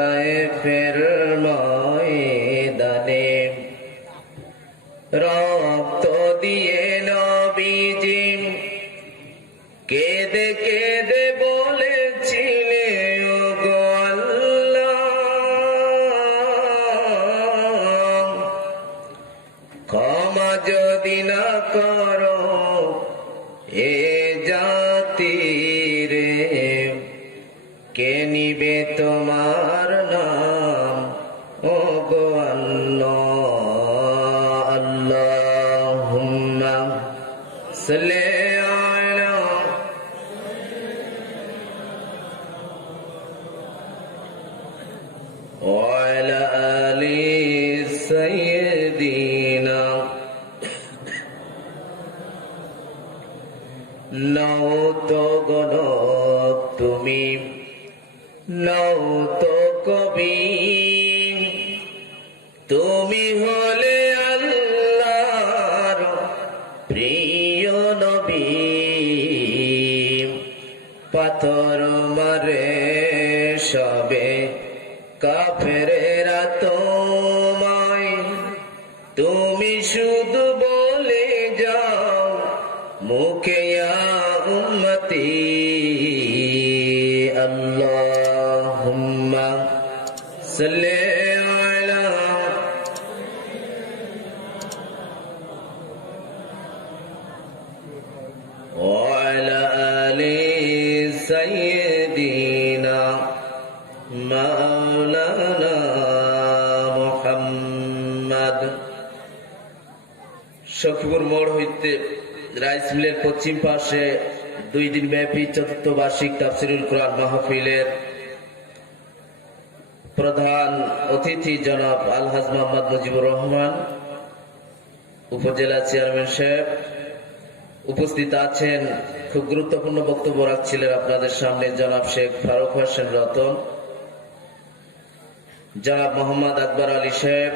তায়েফের ময়দানে রক্ত দিয়ে নবীজি কেঁদে কেঁদে বলেছিলে ওগো আল্লাহ, ক্ষমা যদি না করো এ জাতির, কে নিবে তোমার নাম ওগো আল্লাহ। আল্লাহুম্মা সাল্লি আলা ওয়া আলা আলি সাইয়্যিদিনা। নও তো গণক তুমি, নও তো কবি, তুমি হলে আল্লাহর প্রিয় নবী। পাথর মারে সবে কাফেরেরা তোমায়, তুমি শুধু বলে যাও মুখে ইয়া উম্মতি। আল্লাহুম্মা সাল্লি আলা ওয়া আলা আলি সাইয়্যিদিনা মাওলানা মুহাম্মদ। সখীপুর মোড় হইতে রাইস মিলের পশ্চিম পাশে 2 দিন ব্যাপী চতুর্থ বার্ষিক তাফসিরুল কোরআন মাহফিলের প্রধান অতিথি জনাব আলহাজ মোহাম্মদ মুজিবুর রহমান উপজেলা চেয়ারম্যান সাহেব উপস্থিত আছেন। খুব গুরুত্বপূর্ণ বক্তব্য রাখছিলেন আপনাদের সামনে জনাব শেখ ফারুক হোসেন রতন, জনাব মোহাম্মদ আকবর আলী সাহেব,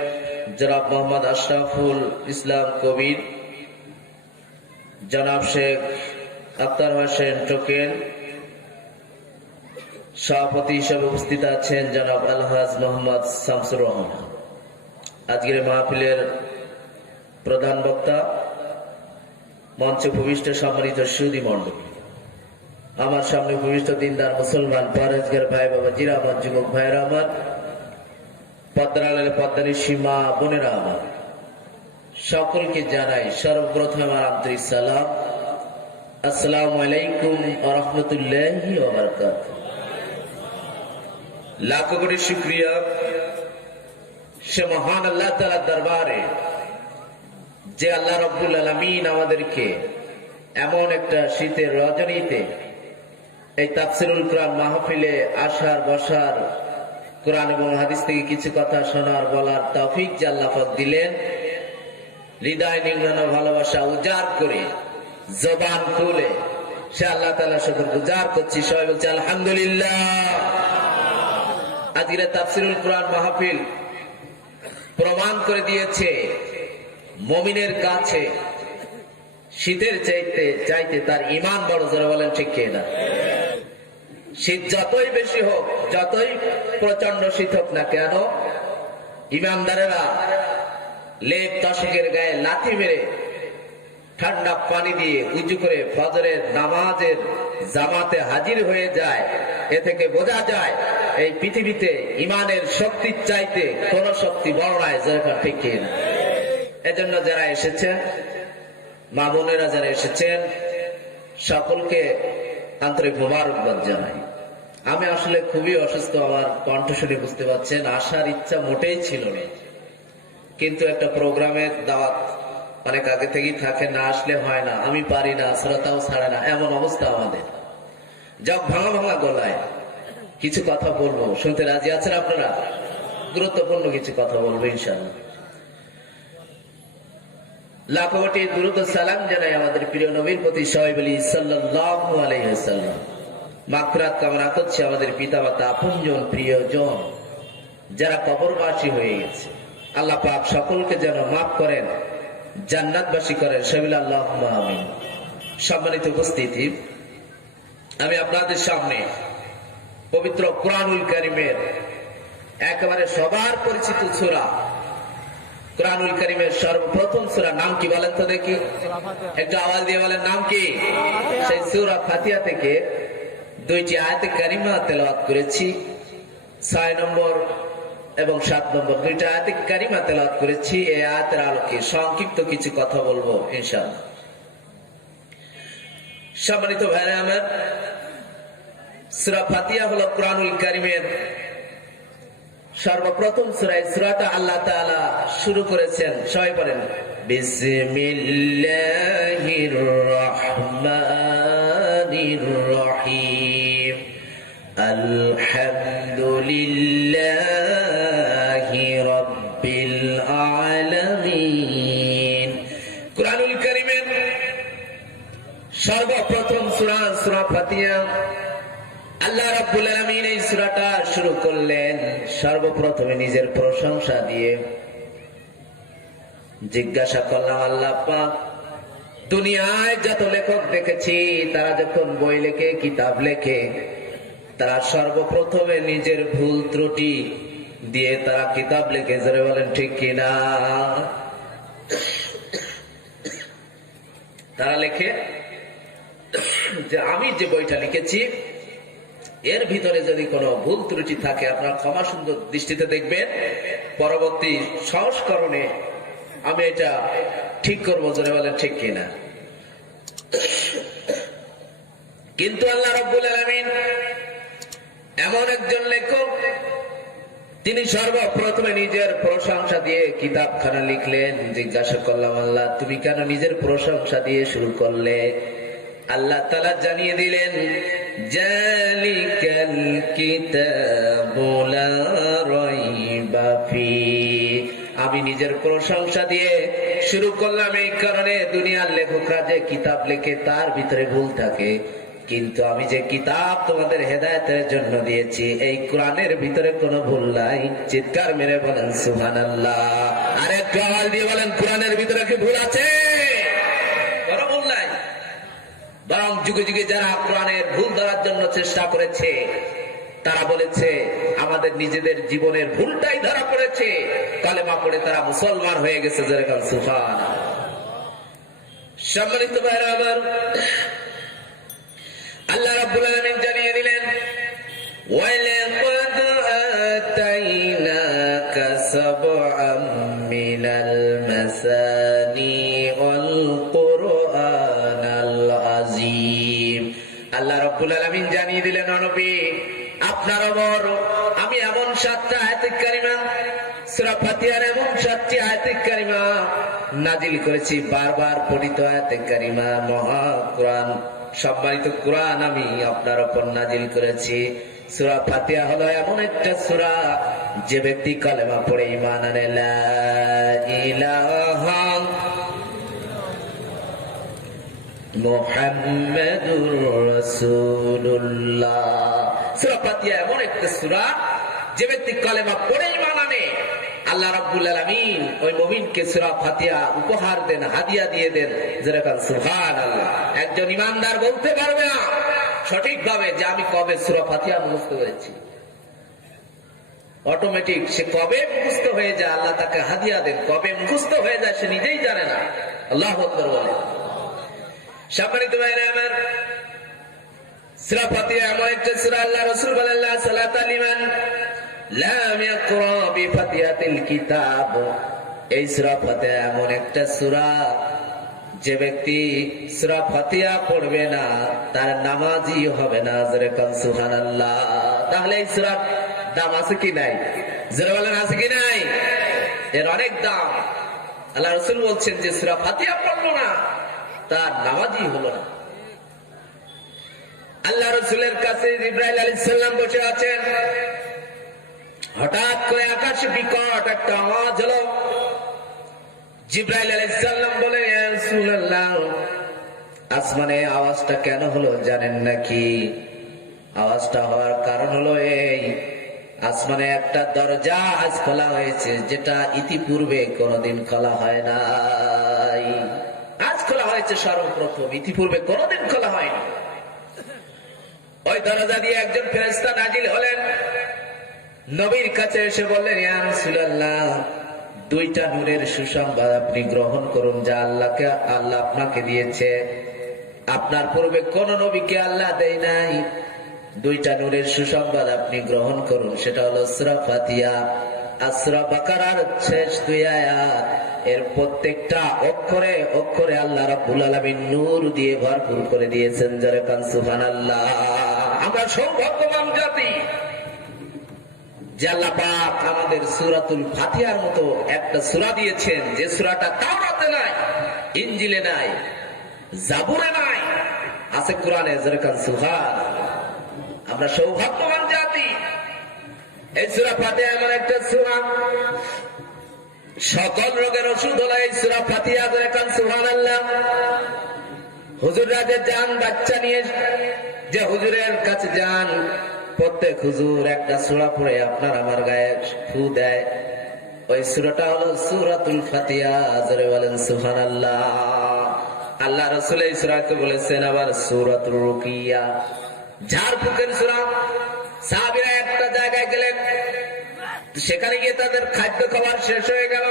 জনাব মোহাম্মদ আশরাফুল ইসলাম কবির, জনাব শেখ আক্তার হোসেন টোকেন। সভাপতি হিসেবে উপস্থিত আছেন জনাব আলহাজ মোহাম্মদ শামসুর রহমান। আজকের মাহফিলের প্রধান বক্তা, মঞ্চে ভূমিষ্ঠ সম্মানিত সুধী মণ্ডলী, আমার সামনে ভূমিষ্ঠ দিনদার মুসলমান পরহেজগার ভাই বাবাজিরা, আমার যুবক ভাইয়েরা, আমার পদ্মার পদ্মারী সীমা বোনেরা, আমার সকলকে জানাই সর্বপ্রথম আমার আন্তরিক সালাম। আসসালামু আলাইকুম ওয়া রাহমাতুল্লাহি ওয়া বারাকাতুহু। লাখো কোটি শুকরিয়া সে মহান আল্লাহ তাআলার দরবারে যে আল্লাহ রাব্বুল আলামিন আমাদেরকে এমন একটা শীতের রজনীতে এই তাফসিরুল কোরআন মাহফিলে আসার বসার, কোরআন এবং হাদিস থেকে কিছু কথা শোনার বলার তৌফিক যে আল্লাহ পাক দিলেন। হৃদয় নিংড়ানো ভালোবাসা উজাড় করে জবান খুলে সে আল্লাহ তাআলা শুকর গুজার করছি। সবাই বলছি আলহামদুলিল্লাহ। আজকের তাফসিরুল কোরআন মাহফিল প্রমাণ করে দিয়েছে মুমিনের কাছে শীতের চাইতে তার ঈমান বড়। জোরে বলেন ঠিক কি না? শীত যতই বেশি হোক, যতই প্রচন্ড শীত হোক না কেন, ঈমানদারেরা লেপ তশকের গায়ে লাথি মেরে ঠান্ডা পানি দিয়ে উঁচু করে ফজরের নামাজের জামাতে হাজির হয়ে যায়। এ থেকে বোঝা যায় এই পৃথিবীতে ঈমানের শক্তির চাইতে কোন শক্তি বড় নয়। ঠিক কি না? এজন্য যারা এসেছেন, মা বোনেরা যারা এসেছেন, সকলকে আন্তরিক মোবারকবাদ জানাই। আমি আসলে খুবই অসুস্থ, আমার কণ্ঠ শুনে বুঝতে পারছেন। আসার ইচ্ছা মোটেই ছিল না, কিন্তু একটা প্রোগ্রামের দাওয়াত অনেক আগে থেকেই থাকে, না আসলে হয় না, আমি পারি না, শ্রোতাও ছাড়ে না, এমন অবস্থা আমাদের। যাক, ভাঙা ভাঙা গলায় কিছু কথা বলবো, শুনতে রাজি আছেন আপনারা? গুরুত্বপূর্ণ কিছু কথা বলবো ইনশাআল্লাহ। লাখো কোটি দুরূদ ও সালাম জানাই আমাদের প্রিয় নবীর প্রতি, সবাই বলি সাল্লাল্লাহু আলাইহি ওয়াসাল্লাম। মাগফিরাত কামনা করছি আমাদের পিতামাতা, আপনজন, প্রিয়জন যারা কবরবাসী হয়ে গেছে। আল্লাহ পাক সকলকে যেন মাফ করেন, জান্নাতবাসী করেন, সবিল আল্লাহুম্মা আমিন। সম্মানিত উপস্থিতি, আমি আপনাদের সামনে পবিত্র কুরআনুল কারীমের একেবারে সবার পরিচিত সূরা, কুরআনুল কারীমের সর্বপ্রথম সূরা নাম কি বলেন তো দেখি, একটু আওয়াজ দিয়ে বলেন নাম কি? সেই সূরা ফাতিহা থেকে 2টি আয়াতে কারিমা তেলাওয়াত করেছি। 6 নম্বর এবং 7 নম্বর 2টা আয়াতে কারিমা তেলাওয়াত করেছি। এই আয়াতের আলোকে সংক্ষিপ্ত কিছু কথা বলবো ইনশাআল্লাহ। সম্মানিত ভাইরা আমার, সূরা ফাতিহা হলো কুরআনুল কারীমের সর্বপ্রথম সূরা। এই সূরাটা আল্লাহ তাআলা শুরু করেছেন, সবাই পড়েন, বিসমিল্লাহির রহমানির রহিম, আলহামদুলিল্লাহি রাব্বিল আলামিন। কুরআনুল কারীমের সর্বপ্রথম সূরা, সূরা ফাতিহা। আল্লাহ রাব্বুল আলামিন এই সূরাটা শুরু করলেন সর্বপ্রথমে নিজের প্রশংসা দিয়ে। জিজ্ঞাসা করলাম, আল্লাহ পাক, দুনিয়ায় যত লেখক দেখেছি তারা যখন বই লেখে, কিতাব লেখে, তারা সর্বপ্রথমে নিজের ভুল ত্রুটি দিয়ে তারা কিতাব লেখে। জোরে বলেন ঠিক কিনা? তারা লেখে যে আমি যে বইটা লিখেছি এর ভিতরে যদি কোনো ভুল ত্রুটি থাকে আপনারা ক্ষমা সুন্দর দৃষ্টিতে দেখবেন, পরবর্তী সংস্করণে আমি এটা ঠিক করবো। জোরে বলেন ঠিক কিনা? কিন্তু আল্লাহ রাব্বুল আলামিন এমন একজন লেখক, তিনি সর্বপ্রথমে নিজের প্রশংসা দিয়ে কিতাবখানা লিখলেন। জিজ্ঞাসা করলাম, আল্লাহ তুমি কেন নিজের প্রশংসা দিয়ে শুরু করলে? আল্লাহ তাআলা জানিয়ে দিলেন, জালিকাল কিতাবু লা রাইবা ফীহি। আমি নিজের প্রশংসা দিয়ে শুরু করলাম এই কারণে, দুনিয়ার লেখকরা যে কিতাব লেখে তার ভিতরে ভুল থাকে, কিন্তু আমি যে কিতাব তোমাদের হেদায়েতের জন্য দিয়েছি এই কোরআনের ভিতরে কোনো ভুল নাই। চিৎকার মেরে বলেন সুবহানাল্লাহ। আর একটু আওয়াজ দিয়ে বলেন, কোরআনের ভিতরে কি ভুল আছে? বড় ভুল নাই। বরং যুগে যুগে যারা কোরআনের ভুল ধরার জন্য চেষ্টা করেছে তারা বলেছে আমাদের নিজেদের জীবনের ভুলটাই ধরা পড়েছে, কালেমা পড়ে তারা মুসলমান হয়ে গেছে। যেরকম সুবহানাল্লাহ। সম্মানিত ভাইরা আমার, আল্লাহ রাব্বুল আলামিন জানিয়ে দিলেন, ওয়ালাকাদ আতাইনাকা সাবআম মিনাল মাসানি ওয়াল কুরআনাল আযীম। আল্লাহ রাব্বুল আলামিন জানিয়ে দিলেন, ও নবী আপনার ওপর আমি এমন 7টা আয়াতে কারিমা, সূরা ফাতিহার এমন 7টি আয়াতে কারিমা নাজিল করেছি, বারবার পঠিত আয়াতে কারিমা, মহা কোরআন, সম্মানিত কোরআন আমি আপনার উপর নাজিল করেছি। সূরা ফাতিহা হলো এমন একটা সূরা যে ব্যক্তি কালেমা পড়ে ঈমান আনে, লা ইলাহা মুহাম্মাদুর রাসূলুল্লাহ। সূরা ফাতিহা এমন একটা সূরা যে ব্যক্তি কালেমা পড়ে ঈমান আনে, আল্লাহ রাব্বুল আলামিন ওই মুমিনকে সূরা ফাতিহা উপহার দেন, হাদিয়া দিয়ে দেন। যেরকম সুবহানাল্লাহ। একজন ঈমানদার বলতে পারবে না সঠিকভাবে যে আমি কবে সূরা ফাতিহা মুখস্থ করেছি, অটোমেটিক সে কবে মুখস্থ হয়ে যায় আল্লাহ তাকে হাদিয়া দেন, কবে মুখস্থ হয়ে যায় সে নিজেই জানে না। আল্লাহু আকবার বলে। সম্মানিত ভাইরা আমার, সূরা ফাতিহা এমন একটা সূরা, আল্লাহ রাসূল বলেন, লা সালাতা লিমান লাম ইয়াকরা বিফাতিহাতিল কিতাব। এই সূরা ফাতিহা এমন একটা সূরা যে ব্যক্তি সূরা ফাতিহা পড়বে না তার নামাজই হবে না। যেরকম সুবহানাল্লাহ। তাহলে এই সূরার দাম আছে কি নাই? যারা বলেন আছে কি নাই? এর অনেক দাম। আল্লাহ রাসূল বলছেন যে সূরা ফাতিহা পড়লো না তার নামাজই হলো না। আল্লাহ রাসূলের কাছে জিবরাইল আলাইহিস সালাম বসে আছেন, হঠাৎ করে আকাশে বিকট একটা আওয়াজ হলো। জিবরাইল আলাইহিস সালাম বলে, ইয়া রাসূলুল্লাহ, আসমানে আওয়াজটা কেন হলো জানেন নাকি? আওয়াজটা হওয়ার কারণ হলো এই, আসমানে একটা দরজা আজ খোলা হয়েছে যেটা ইতিপূর্বে কোনোদিন খোলা হয় নাই। আজ খোলা হয়েছে সর্বপ্রথম, ইতিপূর্বে কোনোদিন খোলা হয়নি। ওই দরজা দিয়ে একজন ফেরেশতা নাজিল হলেন। নবীর কাছে এসে বললেন, ইয়া রাসূলুল্লাহ, দুইটা নূরের সুসংবাদ আপনি গ্রহণ করুন যা আল্লাহ আপনাকে দিয়েছে। আপনার পূর্বে কোন নবীকে আল্লাহ দেয় নাই। দুইটা নূরের সুসংবাদ আপনি গ্রহণ করুন, সেটা হলো সূরা ফাতিহা আর সূরা বাকারার শেষ দুই আয়াত। এর প্রত্যেকটা অক্ষরে অক্ষরে আল্লাহ রাব্বুল আলামিন নূর দিয়ে ভরপুর করে দিয়েছেন। যারা কান সুবহানাল্লাহ। আমরা সৌভাগ্যবান জাতি যে আল্লাহ পাক আমাদের সূরাতুল ফাতিহার মতো একটা সূরা দিয়েছেন, যে সূরাটা তাওরাতে নাই, ইনজিলে নাই, জাবুরে নাই, আছে কোরআনে। যারা কান সুবহানাল্লাহ। আমরা সৌভাগ্যবান জাতি। এই সূরা ফাতিহা এমন একটা সূরা, সকল রোগের ওষুধ হলো এই সূরা ফাতিহা। যারা কান সুবহানাল্লাহ। হুজুররা যে যান বাচ্চা নিয়ে, যে হুজুরের কাছে যান, প্রত্যেক হুজুর একটা সূরা পড়ে আপনার আমার গায়ে ফু দেয়। ওই সূরাটা হলো সূরাতুল ফাতিহা। যারা বলেন সুবহানাল্লাহ। আল্লাহ রাসূল এই সূরাকে বলেছেন আবার সূরাতুর রুকিয়া, ঝাড়ফুঁকের সূরা। সাহাবীরা একটা জায়গায় গেলেন, সেখানে গিয়ে তাদের খাদ্য খাবার শেষ হয়ে গেল।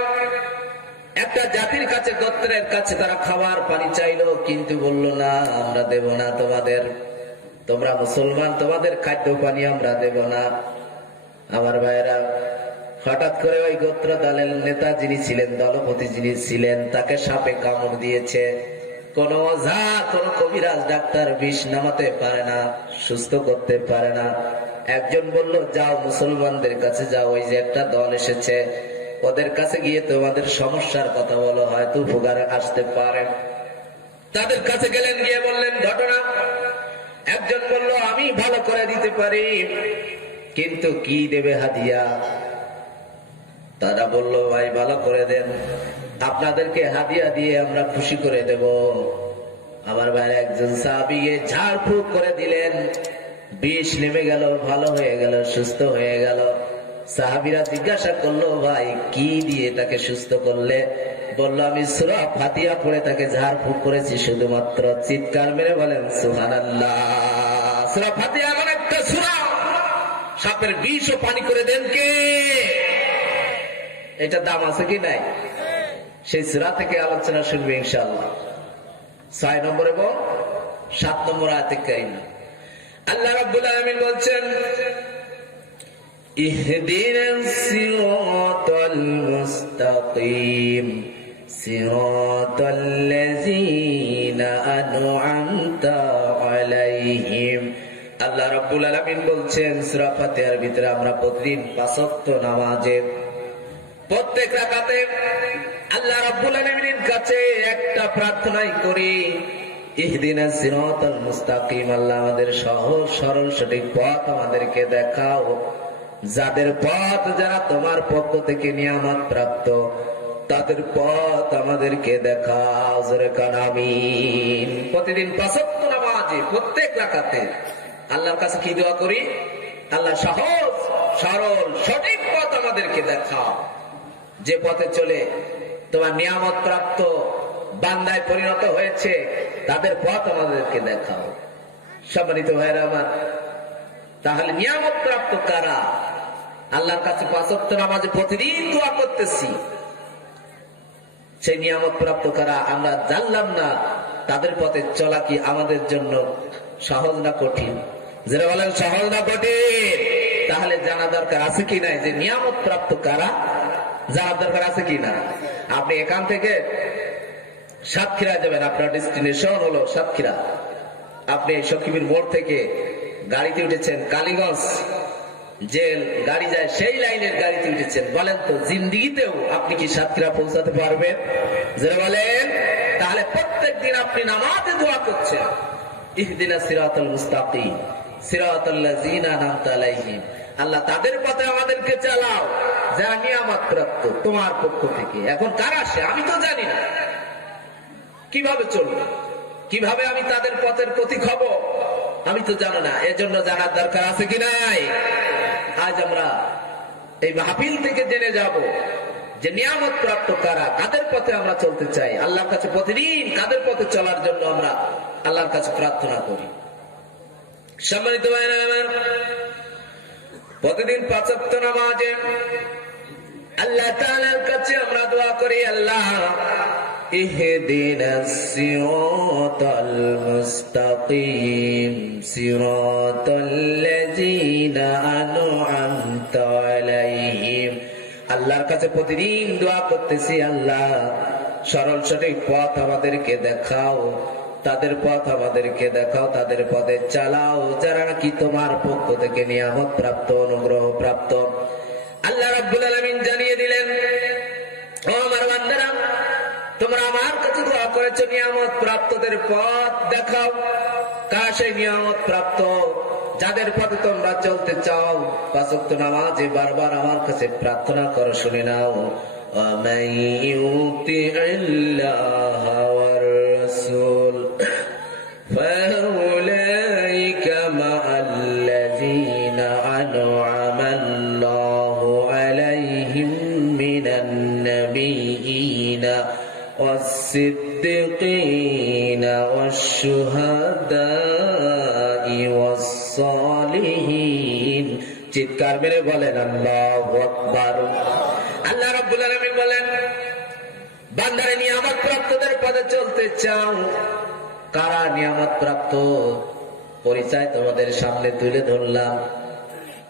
একটা জাতির কাছে, গোত্রের কাছে তারা খাবার পানি চাইলো, কিন্তু বলল, না আমরা দেব না তোমাদের, তোমরা মুসলমান, তোমাদের খাদ্য পানি আমরা দেব না। আমার ভাইয়েরা, হঠাৎ করে ওই গোত্র দলের নেতা যিনি ছিলেন, দলপতি যিনি ছিলেন, তাকে সাপে কামড় দিয়েছে। কোন ওঝা, কোন কবিরাজ ডাক্তার বিষ নামাতে পারে না, সুস্থ করতে পারে না। একজন বলল, যাও মুসলমানদের কাছে যাও, ওই যে একটা দল এসেছে, ওদের কাছে গিয়ে তোমাদের সমস্যার কথা বলো, হয়তো উপকারে আসতে পারে। তাদের কাছে গেলেন, গিয়ে বললেন ঘটনা। একজন বলল, আমি ভালো করে দিতে পারি, কিন্তু কি দেবে হাদিয়া? তারা বলল, ভাই ভালো করে দেন, আপনাদেরকে হাদিয়া দিয়ে আমরা খুশি করে দেব। আমার ভাই একজন সাহাবী ঝাড়ফুঁক করে দিলেন, বিষ নেমে গেল, ভালো হয়ে গেল, সুস্থ হয়ে গেল। সাহাবীরা জিজ্ঞাসা করলো, ভাই কি দিয়ে তাকে সুস্থ করলে? বলল, আমি সূরা ফাতিহা পড়ে তাকে ঝাড়ফুঁক করেছি শুধুমাত্র। চিৎকার মেরে বলেন সুবহানাল্লাহ। সূরা ফাতিহা এমন একটা সূরা, সাপের বিষ ও পানি করে দেন কে? এটা দাম আছে কি নাই? সেই সূরা থেকে আলোচনা শুনবে ইনশাআল্লাহ। 6 নম্বর এবং 7 নম্বর আয়াতে কারিমা আল্লাহ রাব্বুল আলামিন বলছেন, ইহদিনাস সিরাতাল মুস্তাকিম সিরাতাল্লাযীনা আন'আমতা আলাইহিম। আল্লাহ রাব্বুল আলামিন বলছেন, সূরা ফাতিহার ভিতরে আমরা প্রতিদিন 5 ওয়াক্ত নামাজে প্রত্যেক রাকাতে আল্লাহ রাব্বুল আলামিনের কাছে একটা প্রার্থনাই করি, ইহদিনাস সিরাতাল মুস্তাকিম। আল্লাহ আমাদের সহজ সরল সঠিক পথ আমাদেরকে দেখাও। যাদের পথ, যারা তোমার পক্ষ থেকে নিয়ামত প্রাপ্ত, তাদের পথ আমাদেরকে দেখাও। জোরে কান আমিন। প্রতিদিন 5 ওয়াক্ত নামাজে প্রত্যেক রাকাতে আল্লাহর কাছে কি দোয়া করি? আল্লাহ সহজ সরল সঠিক পথ আমাদেরকে দেখাও, যে পথে চলে তোমার নিয়ামত প্রাপ্ত বান্দায় পরিণত হয়েছে, তাদের পথ আমাদেরকে দেখাও। সম্মানিত ভাইরা আমার, তাহলে নিয়ামত প্রাপ্ত কারা? আল্লাহর কাছে 5 ওয়াক্ত নামাজে প্রতিদিন দোয়া করতেছি, সেই নিয়ামত প্রাপ্ত কারা? আমরা জানলাম না তাদের পথে চলা কি আমাদের জন্য সহজ না কঠিন? যারা বলেন সহজ না কঠিন, তাহলে জানা দরকার আছে কি নাই যে নিয়ামত প্রাপ্ত কারা? জানার দরকার আছে কি না? আপনি এখান থেকে সাতক্ষীরা যাবেন, আপনার ডেস্টিনেশন হলো সাতক্ষীরা। আপনি সখীবীর মোড় থেকে গাড়িতে উঠেছেন, কালীগঞ্জ যে গাড়ি যায় সেই লাইনের গাড়িতে উঠেছেন। বলেন তো, জিন্দিগিতেও আপনি কি সাতক্ষীরা পৌঁছাতে পারবেন? যারা বলেন, তাহলে প্রত্যেক দিন আপনি নামাজে দোয়া করছেন, ইহদিনাস সিরাতাল মুস্তাকিম সিরাতাল্লাযীনা আন'আমতা আলাইহিম। আল্লাহ তাদের পথে আমাদেরকে চালাও যারা নিয়ামত প্রাপ্ত তোমার পক্ষ থেকে। এখন কারা সে আমি তো জানি না, কিভাবে চলবে, কিভাবে আমি তাদের পথের প্রতীক হব আমি তো জানো না। এজন্য জানার দরকার আছে কি নাই? আজ আমরা এই মাহফিল থেকে জেনে যাব যে নিয়ামত প্রাপ্ত কারা, কাদের পথে আমরা চলতে চাই। আল্লাহর কাছে প্রতিদিন কাদের পথে চলার জন্য আমরা আল্লাহর কাছে প্রার্থনা করি। সম্মানিত ভাইরা আমার, প্রতিদিন 5 ওয়াক্ত নামাজে আল্লাহ তাআলার কাছে আমরা দোয়া করি, আল্লাহ ইহদিনাস সিরাতাল মুস্তাকিম সিরাতাল্লাযীনা আন'আমতা আলাইহিম। আল্লাহর কাছে প্রতিদিন দোয়া করতেছি, আল্লাহ সরল সঠিক পথ আমাদেরকে দেখাও, তাদের পথ আমাদেরকে দেখাও, তাদের পথে চালাও যারা নাকি তোমার পক্ষ থেকে নিয়ামত প্রাপ্ত, অনুগ্রহ প্রাপ্ত। আল্লাহ রাব্বুল আলামিন জানিয়ে দিলেন, ও আমার বান্দারা, তোমরা আমার কাছে দোয়া করেছো নিয়ামত প্রাপ্তদের পথ দেখাও। কার সেই নিয়ামত প্রাপ্ত? যাদের পথে তোমরা চলতে চাও। 5 ওয়াক্ত নামাজে বারবার আমার কাছে প্রার্থনা করো, শুনে নাও। ومن يطع الله والرسول فأولئك مع الذين أنعم الله عليهم من النبيين والصديقين والشهداء والصالحين। চিৎকার মেরে বলেন আল্লাহু আকবার। আল্লাহ রাব্বুল আলামিন বলেন, বান্দারে নিয়ামত প্রাপ্তদের পথে চলতে চাও। কারা নিয়ামত প্রাপ্ত? পরিচয় তোমাদের সামনে তুলে ধরলাম।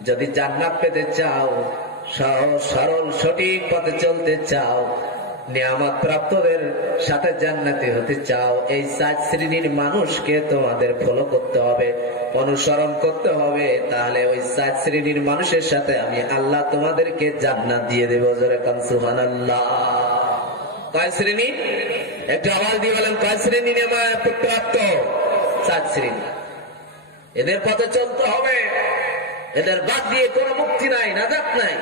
যদি জান্নাত পেতে চাও, সহজ সরল সঠিক পথে চলতে চাও, নিয়ামত প্রাপ্তদের সাথে জান্নাতি হতে চাও, এই 4 শ্রেণীর মানুষকে তোমাদের ফলো করতে হবে, অনুসরণ করতে হবে। তাহলে ওই 4 শ্রেণীর মানুষের সাথে আমি আল্লাহ তোমাদেরকে জান্নাত দিয়ে দেব। জোরে কান সুবহানাল্লাহ। কয় শ্রেণী? একটু আওয়াজ দিয়ে বলেন, কয় শ্রেণী নিয়ামত প্রাপ্ত? 4 শ্রেণী। এদের পথে চলতে হবে, এদের বাদ দিয়ে কোনো মুক্তি নাই, নাজাত নাই।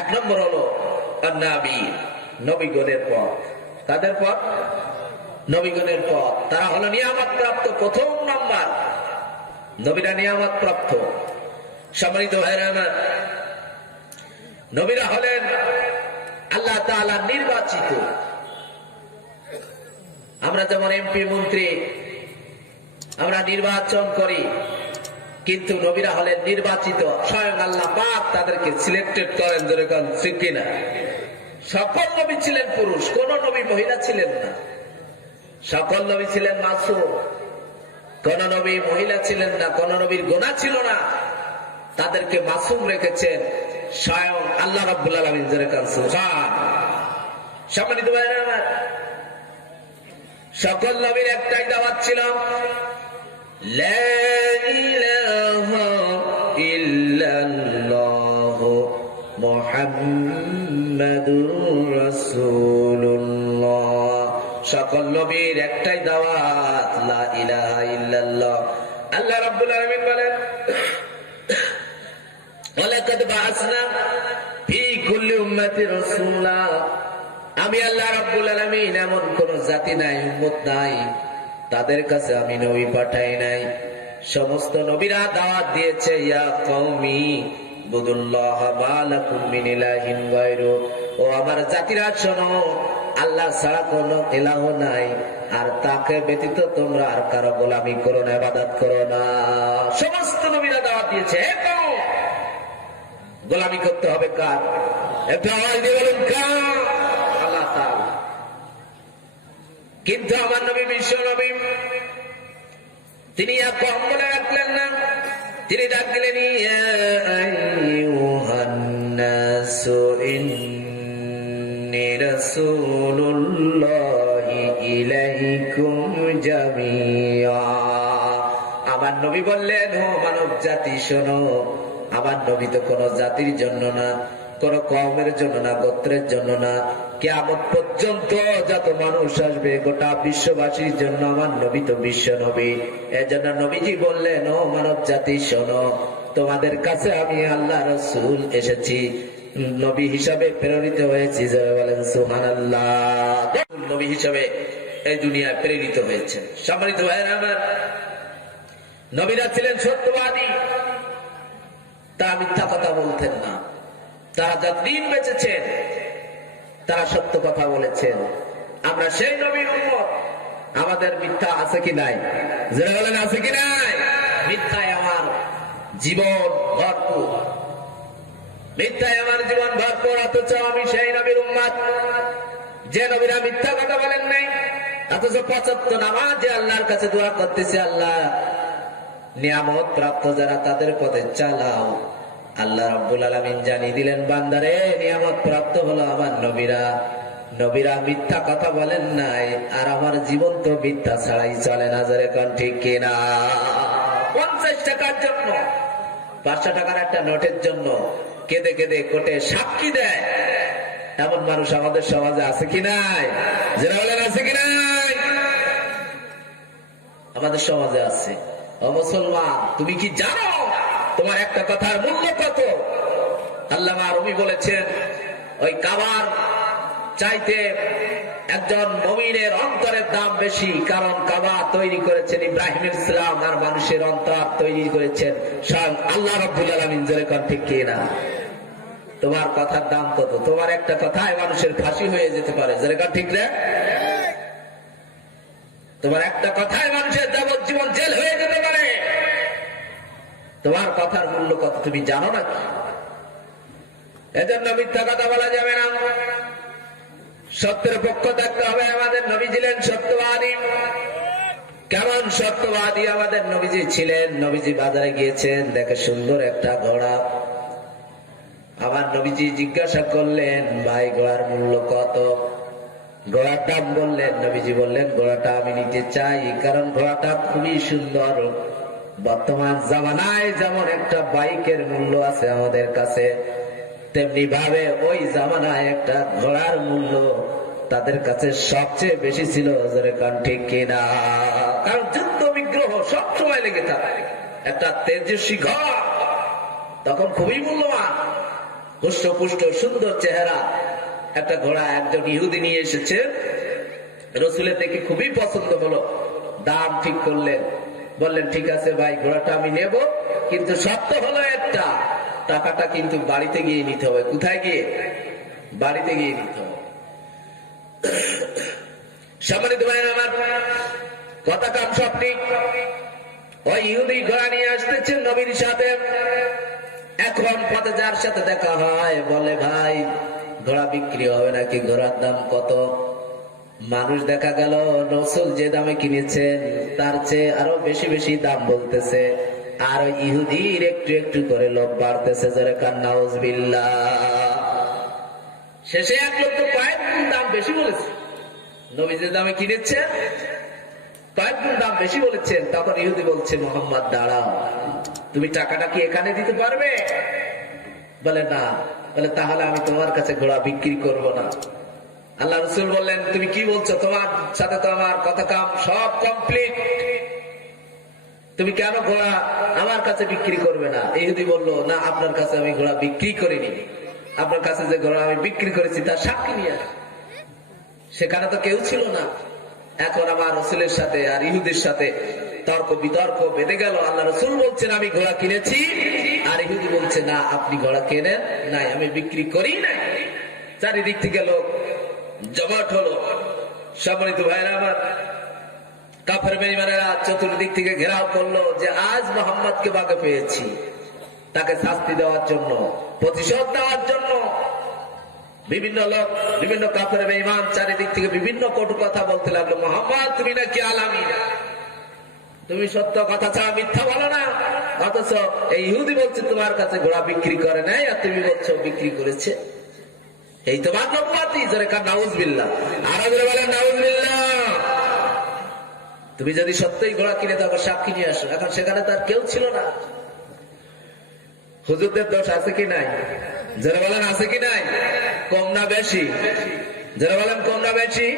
1 নম্বর হলো নবী, নবীগণের পথ। তাদের পথ? নবীগণের পথ। তারা হলো নিয়ামত প্রাপ্ত। প্রথম নাম্বার, নবীরা নিয়ামত প্রাপ্ত। সম্মানিত ভাইরা আমার, নবীরা হলেন আল্লাহ তাআলা নির্বাচিত। আমরা যেমন এমপি মন্ত্রী আমরা নির্বাচন করি, কিন্তু নবীরা হলেন নির্বাচিত। স্বয়ং আল্লাহ পাক তাদেরকে সিলেক্টেড করেন। ধরে কোন ঠিক কিনা? সকল নবী ছিলেন পুরুষ, কোন নবী মহিলা ছিলেন না। সকল নবী ছিলেন মাসুম, কোন নবী মহিলা ছিলেন না, কোন নবীর গুনাহ ছিল না। তাদেরকে মাসুম রেখেছেন স্বয়ং আল্লাহ রাব্বুল আলামিন। জোরে কান সুবহান। সম্মানিত ভাইরা আমার, সকল নবীর একটাই দাওয়াত ছিল, লা ইলাহা ইল্লাল্লাহ মুহাম্মাদুর রাসূলুল্লাহ। সকল নবীর একটাই দাওয়াত, লা ইলাহা ইল্লাল্লাহ। আল্লাহ রাব্বুল আলামিন বলেন, ওয়ালাকাদ বাআসনা ফি কুল্লি উম্মাতির রাসূলা। আমি আল্লাহ রাব্বুল আলামিন এমন কোন জাতি নাই, উম্মত নাই, তাদের কাছে আমি নবী পাঠাই নাই। সমস্ত নবীরা দাওয়াত দিয়েছে, ইয়া কওমি বুদুল্লাহ মা লাকুম মিন ইলাহিন গায়রু। ও আমার জাতিরা শোনো, আল্লাহ ছাড়া কোনো ইলাহ নাই, আর তাকে ব্যতীত তোমরা আর কারো গোলামি করো না, ইবাদত করো না। সমস্ত নবীরা দাওয়াত দিয়েছে, গোলামি করতে হবে কার? একটু আওয়াজ দিয়ে বলুন, কার? আল্লাহ তাআলা। কিন্তু আমার নবী বিশ্ব নবী, তিনি আর কম বলে রাখলেন না। তিনি ডাক দিলেন, ইয়া আইয়ুহান নাসু ইন্নী রাসূলুল্লাহি ইলাইকুম জামিআ। আমার নবী বললেন, ও মানব জাতি শোনো, আমার নবী তো কোন জাতির জন্য না, কোন কওমের জন্য না, গোত্রের জন্য না, কিয়ামত পর্যন্ত যত মানুষ আসবে গোটা বিশ্ববাসীর জন্য আমার নবী তো বিশ্ব নবী। এজন্য নবীজি বললেন, ও মানব জাতি শোনো, তোমাদের কাছে আমি আল্লাহ রাসূল এসেছি, নবী হিসাবে প্রেরিত হয়েছি। যারা বলেন সুবহানাল্লাহ। নবী হিসাবে এই দুনিয়ায় প্রেরিত হয়েছে। সম্মানিত ভাইরা আমার, নবীরা ছিলেন সত্যবাদী, তারা মিথ্যা কথা বলতেন না। তারা যতদিন বেঁচেছেন তারা সত্য কথা বলেছেন। আমরা সেই নবীর উম্মত। আমাদের মিথ্যা আছে কি নাই? যারা বলেন আছে কি নাই? মিথ্যায় আমার জীবন ভরপুর, মিথ্যায় আমার জীবন ভরপুর, অথচ আমি সেই নবীর উম্মত যে নবীরা মিথ্যা কথা বলেন নাই, অথচ 75 নামাজে আল্লাহর কাছে দোয়া করতেছে, আল্লাহ নিয়ামত প্রাপ্ত যারা তাদের পথে চালাও। আল্লাহ রাব্বুল আলামিন জানিয়ে দিলেন, বান্দারে নিয়ামত প্রাপ্ত হলো আমার নবীরা। নবীরা মিথ্যা কথা বলেন নাই, আর আমার জীবন তো মিথ্যা ছাড়াই চলে না। জোরে কোন ঠিক কিনা? 50 টাকার জন্য, 500 টাকার একটা নোটের জন্য কেঁদে কেঁদে কোর্টে সাক্ষী দেয় এমন মানুষ আমাদের সমাজে আছে কি নাই? যারা বলেন আছে কি নাই? আমাদের সমাজে আছে। ও মুসলমান, তুমি কি জানো তোমার একটা কথার মূল্য কত? আল্লামা রুমি বলেছেন, ওই কাবার চাইতে একজন মুমিনের অন্তরের দাম বেশি, কারণ কাবা তৈরি করেছেন ইব্রাহিম ইসলাম, আর মানুষের অন্তর তৈরি করেছেন স্বয়ং আল্লাহ রাব্বুল আলামিন। জোরে কোন ঠিক কিনা? তোমার কথার দাম কত? তোমার একটা কথায় মানুষের ফাঁসি হয়ে যেতে পারে। জোরে কোন ঠিক রে? তোমার একটা কথায় মানুষের যাবজ্জীবন জেল হয়ে যেতে পারে। তোমার কথার মূল্য কত তুমি জানো নাকি? এজন্য মিথ্যা কথা বলা যাবে না, সত্যের পক্ষ থাকতে হবে। আমাদের নবী ছিলেন সত্যবাদী। কেমন সত্যবাদী আমাদের নবীজি ছিলেন? নবীজি বাজারে গিয়েছেন, দেখে সুন্দর একটা ঘোড়া। আমার নবীজি জিজ্ঞাসা করলেন, ভাই ঘোড়ার মূল্য কত? ঘোড়ার দাম বললেন। নবীজি বললেন, ঘোড়াটা আমি নিতে চাই, কারণ ঘোড়াটা খুবই সুন্দর। বর্তমান জামানায় যেমন একটা বাইকের মূল্য আছে আমাদের কাছে, তেমনি ভাবে ওই জামানায় একটা ঘোড়ার মূল্য তাদের কাছে সবচেয়ে বেশি ছিল। জোরে কোন ঠিক কিনা? কারণ যুদ্ধ বিগ্রহ সব সময় লেগে থাকে। একটা তেজস্বী ঘোড়া তখন খুবই মূল্যবান, হুষ্টপুষ্ট সুন্দর চেহারা একটা ঘোড়া একজন ইহুদি নিয়ে এসেছে। রসুলের দেখে খুবই পছন্দ হলো, দাম ঠিক করলেন। বললেন, ঠিক আছে ভাই, ঘোড়াটা আমি নেব, কিন্তু শর্ত হলো একটা, টাকাটা কিন্তু বাড়িতে গিয়ে নিতে হবে। কোথায় গিয়ে? বাড়িতে গিয়ে নিতে হবে। সম্মানিত ভাই আমার, কথা কাম সব ঠিক। ওই ইহুদি ঘোড়া নিয়ে আসতেছেন নবীর সাথে। এখন পথে যার সাথে দেখা হয় বলে, ভাই ঘোড়া বিক্রি হবে নাকি? ঘোড়ার দাম কত? মানুষ দেখা গেল রাসূল যে দামে কিনেছেন তার চেয়ে আরো বেশি বেশি দাম বলতেছে, আর ওই ইহুদির একটু একটু করে লোভ বাড়তেছে। জোরে কান নাউজুবিল্লাহ। শেষে এক লোক তো কয়েক গুণ দাম বেশি বলেছে। নবী যে দামে কিনেছেন কয়েক গুণ দাম বেশি বলেছেন। তখন ইহুদি বলছে, মোহাম্মদ দাঁড়াও, তুমি টাকাটা কি এখানে দিতে পারবে? বলে না। বলে, তাহলে আমি তোমার কাছে ঘোড়া বিক্রি করব না। আল্লাহ রাসূল বললেন, তুমি কি বলছো? তোমার সাথে তো আমার কথা কাম সব কমপ্লিট, তুমি কেন ঘোড়া আমার কাছে বিক্রি করবে না? ইহুদি বলল, না, আপনার কাছে আমি ঘোড়া বিক্রি করিনি। আপনার কাছে যে ঘোড়া আমি বিক্রি করেছি তার সাক্ষী নিয়ে আসি। সেখানে তো কেউ ছিল না। এখন আমার রাসূলের সাথে আর ইহুদির সাথে তর্ক বিতর্ক বেঁধে গেল। আল্লাহ রাসূল বলছেন, আমি ঘোড়া কিনেছি, আর ইহুদি বলছে, না, আপনি ঘোড়া কেনেন নাই, আমি বিক্রি করি নাই। চারিদিক থেকে লোক জমাট হলো। সম্মানিত ভাইরা আমার, কাফের বেঈমানেরা চতুর্দিক থেকে ঘেরাও করলো যে আজ মুহাম্মদকে বাগে পেয়েছি, তাকে শাস্তি দেওয়ার জন্য, প্রতিশোধ দেওয়ার জন্য। বিভিন্ন লোক, বিভিন্ন কাফের বেঈমান চারিদিক থেকে বিভিন্ন কটু কথা বলতে লাগলো। মুহাম্মদ, তুমি নাকি আলামিন, তুমি সত্য কথা ছাড়া মিথ্যা বলো না। অথচ এই ইহুদি বলছে তোমার কাছে ঘোড়া বিক্রি করে নাই, আর তুমি বলছো বিক্রি করেছে। এই তোমার নবুয়াতি। জোরে কান নাউজুবিল্লাহ। আরো জোরে বলেন নাউজুবিল্লাহ। তুমি যদি সত্যই ঘোড়া কিনে থাকো, সাক্ষী নিয়ে আসো। এখন সেখানে তার কেউ ছিল না। হুজুরদের দোষ আছে কি নাই? যারা বলেন আছে কি নাই? কম না বেশি? যারা বলেন কম না বেশি?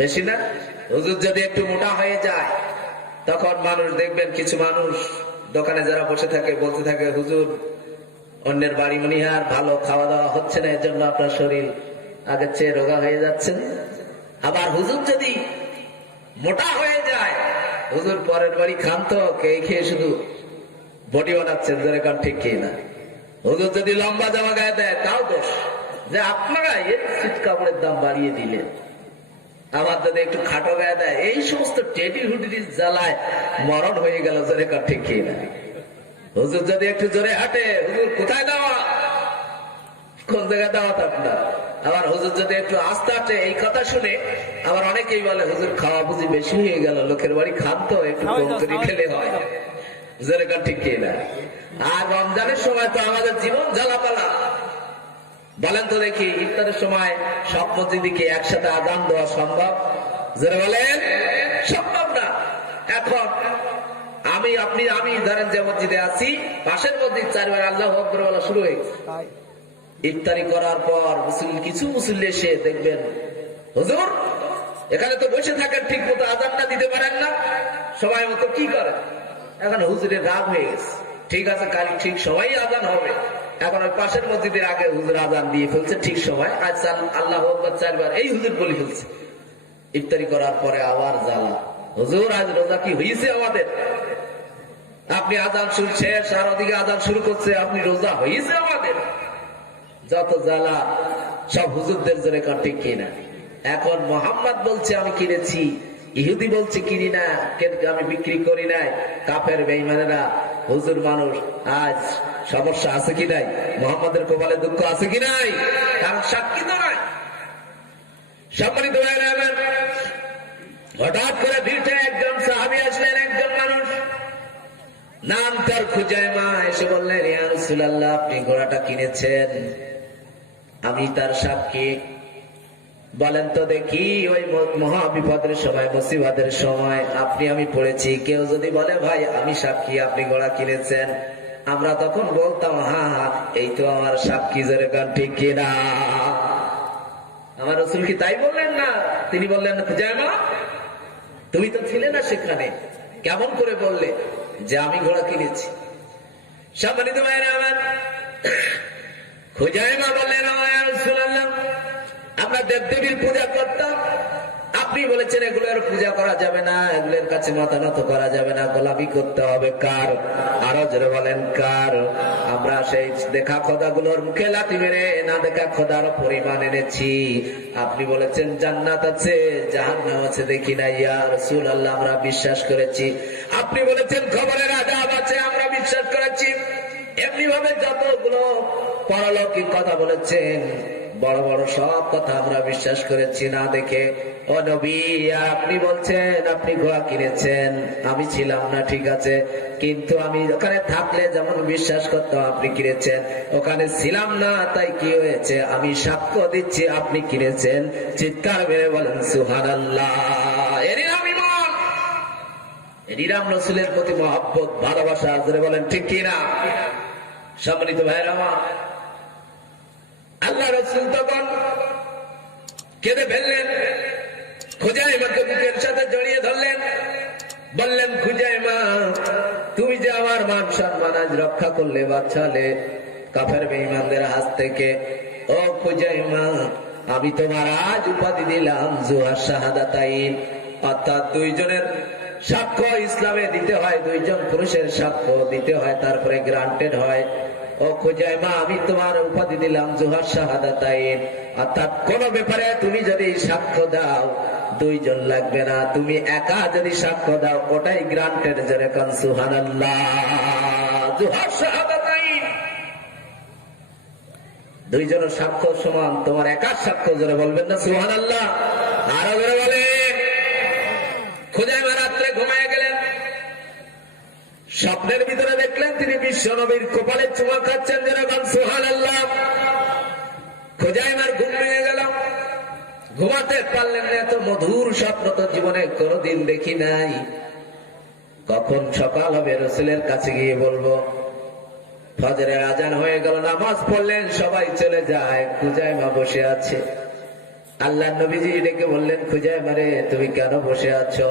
বেশি না? হুজুর যদি একটু মোটা হয়ে যায়, তখন মানুষ দেখবেন কিছু মানুষ দোকানে যারা বসে থাকে বলতে থাকে, হুজুর অন্যের বাড়ি মনিহার ভালো খাওয়া দাওয়া হচ্ছে না, এর জন্য আপনার শরীর আগের চেয়ে রোগা হয়ে যাচ্ছে। আবার হুজুর যদি মোটা হয়ে যায়, হুজুর পরের বাড়ি খান তো খেয়ে শুধু বডি বানাচ্ছেন। জোরে কান ঠিক কি না? হুজুর যদি লম্বা জামা গায়ে দেয় তাও দোষ, যে আপনারা এর শীত কাপড়ের দাম বাড়িয়ে দিলেন। আবার যদি একটু খাটো গায়ে দেয়, এই সমস্ত টেডি হুডির জ্বালায় মরণ হয়ে গেল। জোরে কান ঠিক কি না? হুজুর যদি একটু জোরে হাঁটে, হুজুর কোথায় দাওয়া, কোন জায়গায় দাওয়াত আপনার? আবার হুজুর যদি একটু আস্তে হাঁটে, এই কথা শুনে আবার অনেকেই বলে হুজুর খাওয়া বুঝি বেশি হয়ে গেল, লোকের বাড়ি খান তো একটু কম করে খেলে হয়। জোরে কান ঠিক কিনা? আর রমজানের সময় তো আমাদের জীবন জ্বালাপালা। বলেন তো দেখি, ইফতারের সময় সব মসজিদে কি একসাথে আযান দেওয়া সম্ভব? যারা বলেন সম্ভব না। এখন আমি ধরেন যে মসজিদে আছি, পাশের মসজিদ 4 বার আল্লাহু আকবার বলা শুরু হয়ে গেছে। ইফতারি করার পর কিছু মুসল্লি এসে দেখবেন, হুজুর এখানে তো বসে থাকেন, ঠিক মতো আযানটা দিতে পারেন না, সময় মতো কি করেন? এখন হুজুরের রাগ হয়ে গেছে। ঠিক আছে, কাল ঠিক সময় আযান হবে। এখন ওই পাশের মসজিদের আগে হুজুর আযান দিয়ে ফেলছে ঠিক সময়, আজ আল্লাহু আকবার 4 বার এই হুজুর বলে ফেলছে। ইফতারি করার পরে আবার জ্বালা, হুজুর আজ রোজা কি হয়েছে আমাদের? আপনি আযান শুরু শেষ আর ওদিকে আযান শুরু করছে, আপনি রোজা হয়েছে আমাদের? যত জ্বালা সব হুজুরদের জন্য ঠিক কিনা? এখন মোহাম্মদ বলছে আমি কিনেছি, ইহুদি বলছে কিনি না, আমি বিক্রি করি নাই। কাফের বেঈমানেরা হুজুর মানুষ, আজ সমস্যা আছে কি নাই? মোহাম্মদের কপালে দুঃখ আছে কি নাই? কারণ সাক্ষী তো নাই। সম্মানিত ভাইরা আমার, হঠাৎ করে ভিড়ে একজন সাহাবী আসলেন, একজন মানুষ, নাম তার খুজাইমা। এসে বললেন, ইয়া রাসূলুল্লাহ আপনি ঘোড়াটা কিনেছেন, আমি তার সাক্ষী। বলেন তো দেখি, ওই মহা বিপদের সময়, মুসিবতের সময় আপনি আমি পড়েছি, কেউ যদি বলে ভাই আমি সাক্ষী আপনি ঘোড়া কিনেছেন, আমরা তখন বলতাম হ্যাঁ হ্যাঁ এই তো আমার সাক্ষী। জোরে গান ঠিক কিনা? আমার রাসূল কি তাই বললেন না? তিনি বললেন, খুজাইমা তুমি তো ছিলে না সেখানে, কেমন করে বললে যে আমি ঘোড়া কিনেছি? সম্মানিত ভাইরা আমার, খুজাইমা বললেন, ইয়া রাসূলুল্লাহ আমরা দেবদেবীর পূজা করতাম, আপনি বলেছেন এগুলোর পূজা করা যাবে না, এগুলোর কাছে মাথা নত করা যাবে না, গোলামি করতে হবে কার? আরো জোরে বলেন কার? আমরা সেই দেখা খোদাগুলোর মুখে লাথি মেরে না দেখা খোদার পরিমাণ এনেছি। আপনি বলেছেন জান্নাত আছে, জাহান্নাম আছে দেখি না, ইয়া রাসূলুল্লাহ আমরা বিশ্বাস করেছি। আপনি বলেছেন খবরের আযাব আছে, আমরা বিশ্বাস করেছি। এমনি ভাবে যতগুলো পরলৌকিক কথা বলেছেন, বড় বড় সব কথা আমরা বিশ্বাস করেছি না দেখে। ও নবী আপনি বলছেন আপনি ঘোড়া কিনেছেন, আমি ছিলাম না ঠিক আছে, কিন্তু আমি ওখানে থাকলে যেমন বিশ্বাস করতাম আপনি কিনেছেন, ওখানে ছিলাম না, তাই কি হয়েছে আমি সাক্ষ্য দিচ্ছি আপনি কিনেছেন। চিৎকার মেরে বলেন সুবহানাল্লাহ। এরই নাম ঈমান, এরই নাম রাসূলের প্রতি মহব্বত, ভালোবাসা। জোরে বলেন ঠিক কিনা? সম্মানিত ভাইরা আমার, আল্লাহ রাসূল তখন কেঁদে ফেললেন, খুজাইমাকে বুকের সাথে জড়িয়ে ধরলেন, বললেন খুজাইমা তুমি যে আমার মান সম্মান আজ রক্ষা করলে, বাঁচালে কাফের বেঈমানদের হাত থেকে। ও খুজাইমা আমি তোমার আজ উপাধি দিলাম জুয়া শাহাদাতাইন, অর্থাৎ দুইজনের সাক্ষ্য ইসলামে দিতে হয়, দুইজন পুরুষের সাক্ষ্য দিতে হয়, তারপরে গ্রান্টেড হয়। ও খুজাইমা আমি তোমার উপাধি দিলাম জুহার শাহাদাতাইন, অর্থাৎ কোন ব্যাপারে তুমি যদি সাক্ষ্য দাও দুইজন লাগবে না, তুমি একা যদি সাক্ষ্য দাও ওটাই গ্রান্টেড। যেরকম সুবহানাল্লাহ, জুহার শাহাদাতাইন, দুইজনের সাক্ষ্য সমান, তোমার একার সাক্ষ্য। জোরে বলবেন না সুবহানাল্লাহ? আরো জোরে বলেন। খুজাইমা রাত্রে ঘুমায় গেলেন, স্বপ্নের ভিতরে দেখলেন তিনি বিশ্ব নবীর কপালে চুমা খাচ্ছেন। যেরকম সুবহানাল্লাহ। খুজাইমার ঘুম ভেঙে গেল, ঘুমাতে পারলেন না। এত মধুর স্বপ্ন তো জীবনে কোনোদিন দেখি নাই। কখন সকাল হবে রাসূলের কাছে গিয়ে বলবো। ফজরের আজান হয়ে গেল, নামাজ পড়লেন, সবাই চলে যায়, খুজাইমা বসে আছে। আল্লাহ নবীজি ডেকে বললেন, খুজাইমা রে তুমি কেন বসে আছো?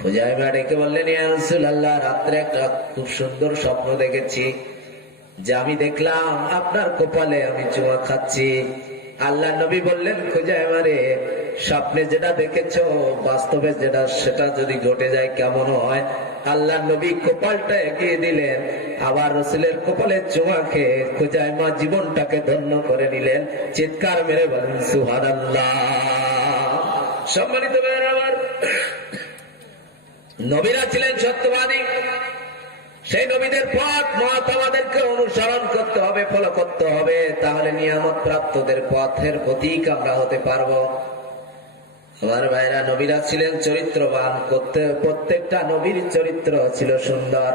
খুজাইমা ডেকে বললেন, ইয়া রাসূলুল্লাহ রাত্রে একটা খুব সুন্দর স্বপ্ন দেখেছি, যে আমি দেখলাম আপনার কপালে আমি চুমা খাচ্ছি। আল্লাহ নবী বললেন, খুজাইমা রে স্বপ্নে যেটা দেখেছো বাস্তবে যেটা, সেটা যদি ঘটে যায় কেমন হয়? আল্লাহ নবী কপালটা এগিয়ে দিলেন, আবার রাসূলের কপালে চুমা খেয়ে খুজাইমা জীবনটাকে ধন্য করে নিলেন। চিৎকার মেরে বলেন সুবহানাল্লাহ। সম্মানিত ভাইরা আমার, নবীরা ছিলেন সত্যবাদী, সেই নবীদের পথ মত আমাদেরকে অনুসরণ করতে হবে, ফলো করতে হবে, তাহলে নিয়ামত প্রাপ্তদের পথের প্রতীক আমরা হতে পারবো। আমার ভাইরা, নবীরা ছিলেন চরিত্রবান, প্রত্যেকটা নবীর চরিত্র ছিল সুন্দর।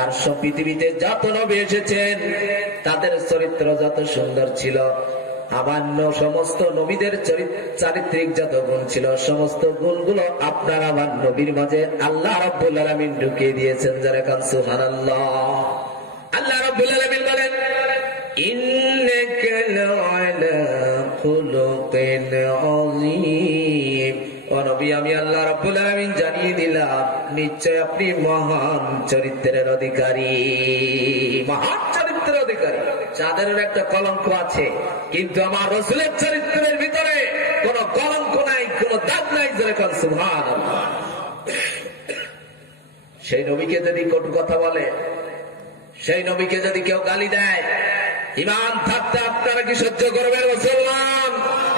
আর সব পৃথিবীতে যত নবী এসেছেন তাদের চরিত্র যত সুন্দর ছিল, আমান্য সমস্ত নবীদের চারিত্রিক যত গুণ ছিল, সমস্ত গুণগুলো আপনার আমার নবীর মাঝে আল্লাহ রাব্বুল আলামিন ঢুকিয়ে দিয়েছেন। যারা কান সুবহানাল্লাহ। আল্লাহ রাব্বুল আলামিন বলেন, ইন্নাকা লাআলা খুলুকিন আযীম। ও নবী, আমি আল্লাহ রাব্বুল আলামিন জানিয়ে দিলাম, নিশ্চয় আপনি মহান চরিত্রের অধিকারী। মহান চরিত্রের অধিকারী। চাঁদের একটা কলঙ্ক আছে, কিন্তু আমার রাসূলের চরিত্রের ভিতরে কোনো কলঙ্ক নাই, কোনো দাগ নাই। যেরকম সুবহানাল্লাহ। সেই নবীকে যদি কটু কথা বলে, সেই নবীকে যদি কেউ গালি দেয়, ঈমান থাকতে আপনারা কি সহ্য করবেন? মুসলমান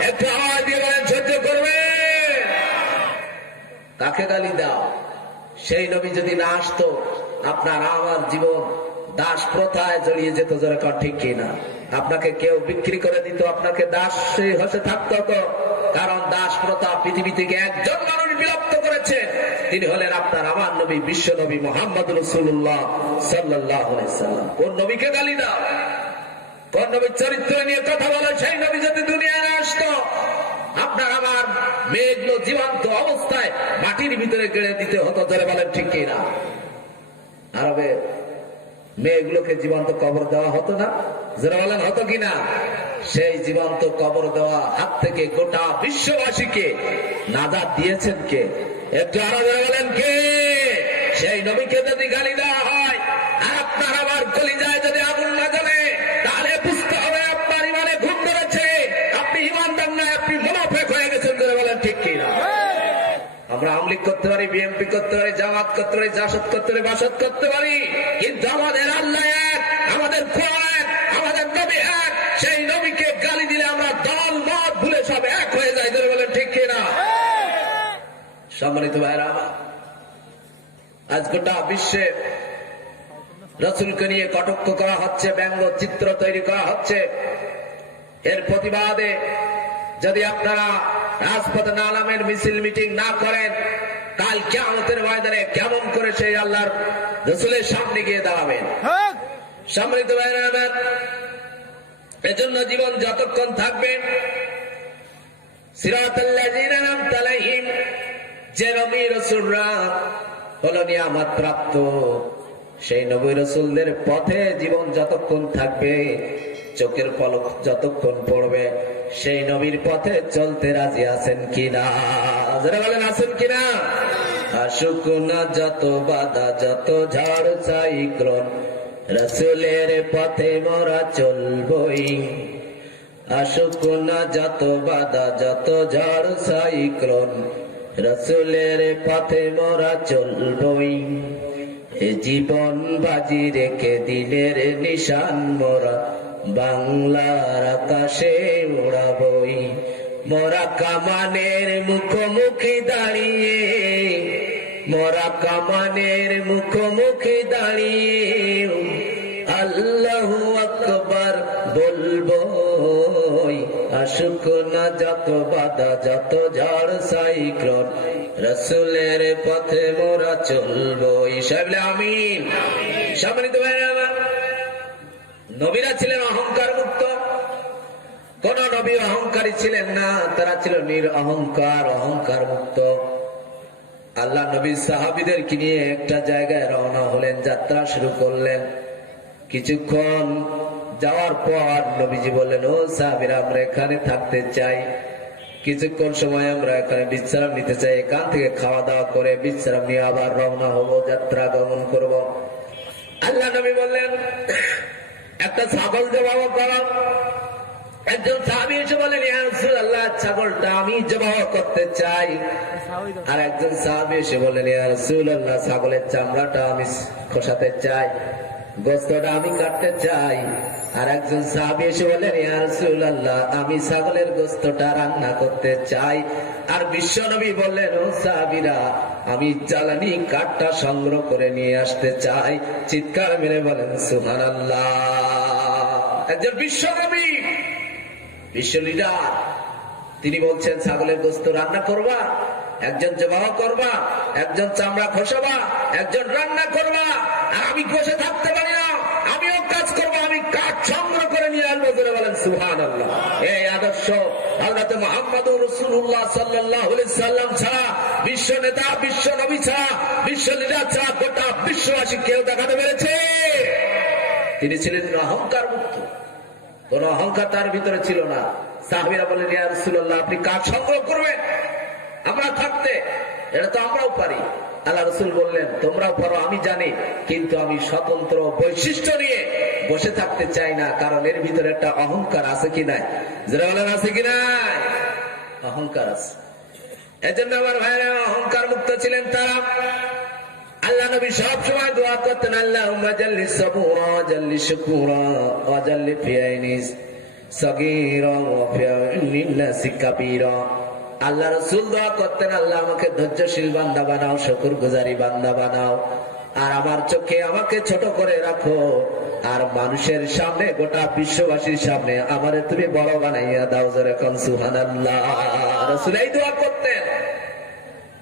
একটু আওয়াজ দিয়ে বলেন, সহ্য করবে? কাকে গালি দাও? সেই নবী যদি না আসতো, আপনার আমার জীবন দাস প্রথায় জড়িয়ে যেত। যেরকম ঠিক কিনা? আপনাকে কেউ বিক্রি করে দিত, আপনাকে দাস হতে থাকতো তো। কারণ দাস প্রথা পৃথিবী থেকে একজন মানুষ বিলুপ্ত করেছে, তিনি হলেন আপনার আমার নবী, বিশ্ব নবী মুহাম্মদ রাসূলুল্লাহ সাল্লাল্লাহু আলাইহি সাল্লাম। কোন নবীকে গালি দাও? কোন নবীর চরিত্র নিয়ে কথা বলো? সেই নবী যদি দুনিয়ায় না আসতো, আপনার আমার মেয়েগুলো জীবন্ত অবস্থায় মাটির ভিতরে গেড়ে দিতে হতো। ধরে বলেন ঠিক কিনা? আরবে মেয়েগুলোকে জীবন্ত কবর দেওয়া হতো না? যারা বলেন হতো কিনা? সেই জীবন্ত কবর দেওয়া হাত থেকে গোটা বিশ্ববাসীকে নাজাত দিয়েছেন কে? একটু আরো যারা বলেন কে? সেই নবীকে যদি গালি দেওয়া হয় আর আপনার আমার কলিজায় যদি আগুন না জ্বলে, তাহলে বুঝতে হবে আপনার ইমানে ঘুম ধরেছে, আপনি ইমানদার নয়, আপনি মুনাফিক হয়ে গেছেন। যারা বলেন ঠিক কিনা? আমরা আমলিক করতে পারি, বিএনপি করতে পারি, জামাত করতে পারি, জাসদ করতে পারি, বাসদ করতে পারি, কিন্তু আমাদের আল্লাহ এক, আমাদের কোরআন এক, আমাদের নবী এক। সেই নবীকে গালি দিলে আমরা দল মত ভুলে সব এক হয়ে যাই। ধরে বলেন ঠিক কিনা? সম্মানিত ভাইরা আমার, আজ গোটা বিশ্বে রাসূলকে নিয়ে কটাক্ষ করা হচ্ছে, ব্যঙ্গ চিত্র তৈরি করা হচ্ছে। এর প্রতিবাদে যদি আপনারা রাজপথে না নামেন, মিছিল মিটিং না করেন, কাল কিয়ামতের ময়দানে কেমন করে সেই আল্লাহর রাসূলের সামনে গিয়ে দাঁড়াবেন? সম্মানিত ভাইরা আমার, এজন্য জীবন যতক্ষণ থাকবে, সিরাতাল্লাযীনা আন'আমতা আলাইহিম, যে নবী রাসূলরা হলো নিয়ামত প্রাপ্ত, সেই নবী রাসূলদের পথে জীবন যতক্ষণ থাকবে, চোখের পলক যতক্ষণ পড়বে, সেই নবীর পথে চলতে রাজি আছেন কিনা? যারা বলেন আছেন কিনা? আসুক না যত বাধা, যত ঝড় সাইক্লোন, রাসূলের পথে মোরা চলবই। আসুক না যত বাধা, যত ঝড় সাইক্লোন, রাসূলের পথে মোরা চলবই। এ জীবন বাজি রেখে দিনের নিশান মোরা বাংলার আকাশে উড়াবই। মোরা কামানের মুখোমুখি দাঁড়িয়ে, মোরা কামানের মুখোমুখি দাঁড়িয়ে আল্লাহু আকবার বলবো। আসুক না যত বাধা, যত ঝড় সাইক্লোন, রাসূলের পথে মোরা চলবো। ইনশাআল্লাহ, আমিন। সম্মানিত ভাইরা আমার, নবীরা ছিলেন অহংকার মুক্ত। কোন নবী অহংকারী ছিলেন না, তারা ছিল নিরঅহংকার, অহংকার মুক্ত। আল্লাহ নবী সাহাবীদেরকে নিয়ে একটা জায়গায় রওনা হলেন, যাত্রা শুরু করলেন। কিছুক্ষণ যাওয়ার পর নবীজি বললেন, ও সাহাবীরা, আমরা এখানে থাকতে চাই, কিছুক্ষণ সময় আমরা এখানে বিশ্রাম নিতে চাই। এখান থেকে খাওয়া দাওয়া করে বিশ্রাম নিয়ে আবার রওনা হব, যাত্রা গমন করব। আল্লাহ নবী বললেন, একটা ছাগল জবাহ করো। একজন সাহাবী এসে বলেন, ইয়া রাসূলুল্লাহ, ছাগলটা আমি জবাহ করতে চাই। আর একজন সাহাবী এসে বলেন, ইয়া রাসূলুল্লাহ, ছাগলের চামড়াটা আমি খোসাতে চাই। গোস্তটা আমি কাটতে চাই। আর একজন সাহাবী এসে বলেন, ইয়া রাসূলুল্লাহ, আমি ছাগলের গোস্তটা রান্না করতে চাই। আর বিশ্বনবী বললেন, ও সাহাবীরা, আমি জ্বালানি কাঠটা সংগ্রহ করে নিয়ে আসতে চাই। চিৎকার মেরে বলেন সুবহানাল্লাহ। একজন বিশ্বনবী, বিশ্ব লিডার, তিনি বলছেন ছাগলের গোস্ত রান্না করবা, একজন জবাহ করবা, একজন চামড়া খসাবা, একজন রান্না করবা। আর আমি বসে থাকতে পারি না, আমিও কাজ করবো, আমি কাঠ সংগ্রহ করে নিয়ে আসবো। বলেন সুবহানাল্লাহ। এই আদর্শ হযরত মুহাম্মদুর রাসূলুল্লাহ সাল্লাল্লাহু আলাইহি সাল্লাম ছাড়া, বিশ্ব নেতা, বিশ্ব নবী ছাড়া, বিশ্ব লিডার ছাড়া গোটা বিশ্ববাসী কেউ দেখাতে পেরেছে? তিনি ছিলেন অহংকার মুক্ত, কোন অহংকার তার ভিতরে ছিল না। সাহাবীরা বললেন, ইয়া রাসূলুল্লাহ, আপনি কাঠ সংগ্রহ করবেন, আমরা থাকতে, এটা তো আমরাও পারি। আল্লাহ রাসূল বললেন, তোমরাও পারো, আমি জানি, কিন্তু আমি স্বতন্ত্র বৈশিষ্ট্য নিয়ে বসে থাকতে চাই না, কারণ এর ভিতরে একটা অহংকার আছে কি নাই? যারা বলেন আছে কি নাই? অহংকার আছে। এজন্য আমার ভাইরা অহংকার মুক্ত ছিলেন তারা। আল্লাহ নবী সব সময় দোয়া করতেন, আল্লাহুম্মা জাল্লি সাবুরা জাল্লি শুকুরা ওয়া জাল্লি ফি আইনিস সাগীরা ওয়া ফি আইনিন নাসি কাবীরা। আল্লাহ রাসূল দোয়া করতেন, আল্লাহ আমাকে ধৈর্যশীল বান্দা বানাও, শুকরগুজারি বান্দা বানাও, আর আমার চোখে আমাকে ছোট করে রাখো, আর মানুষের সামনে, গোটা বিশ্ববাসীর সামনে আমারে তুমি বড় বানাইয়া দাও। জোরে কোন সুবহানাল্লাহ। রাসূল এই দোয়া করতেন,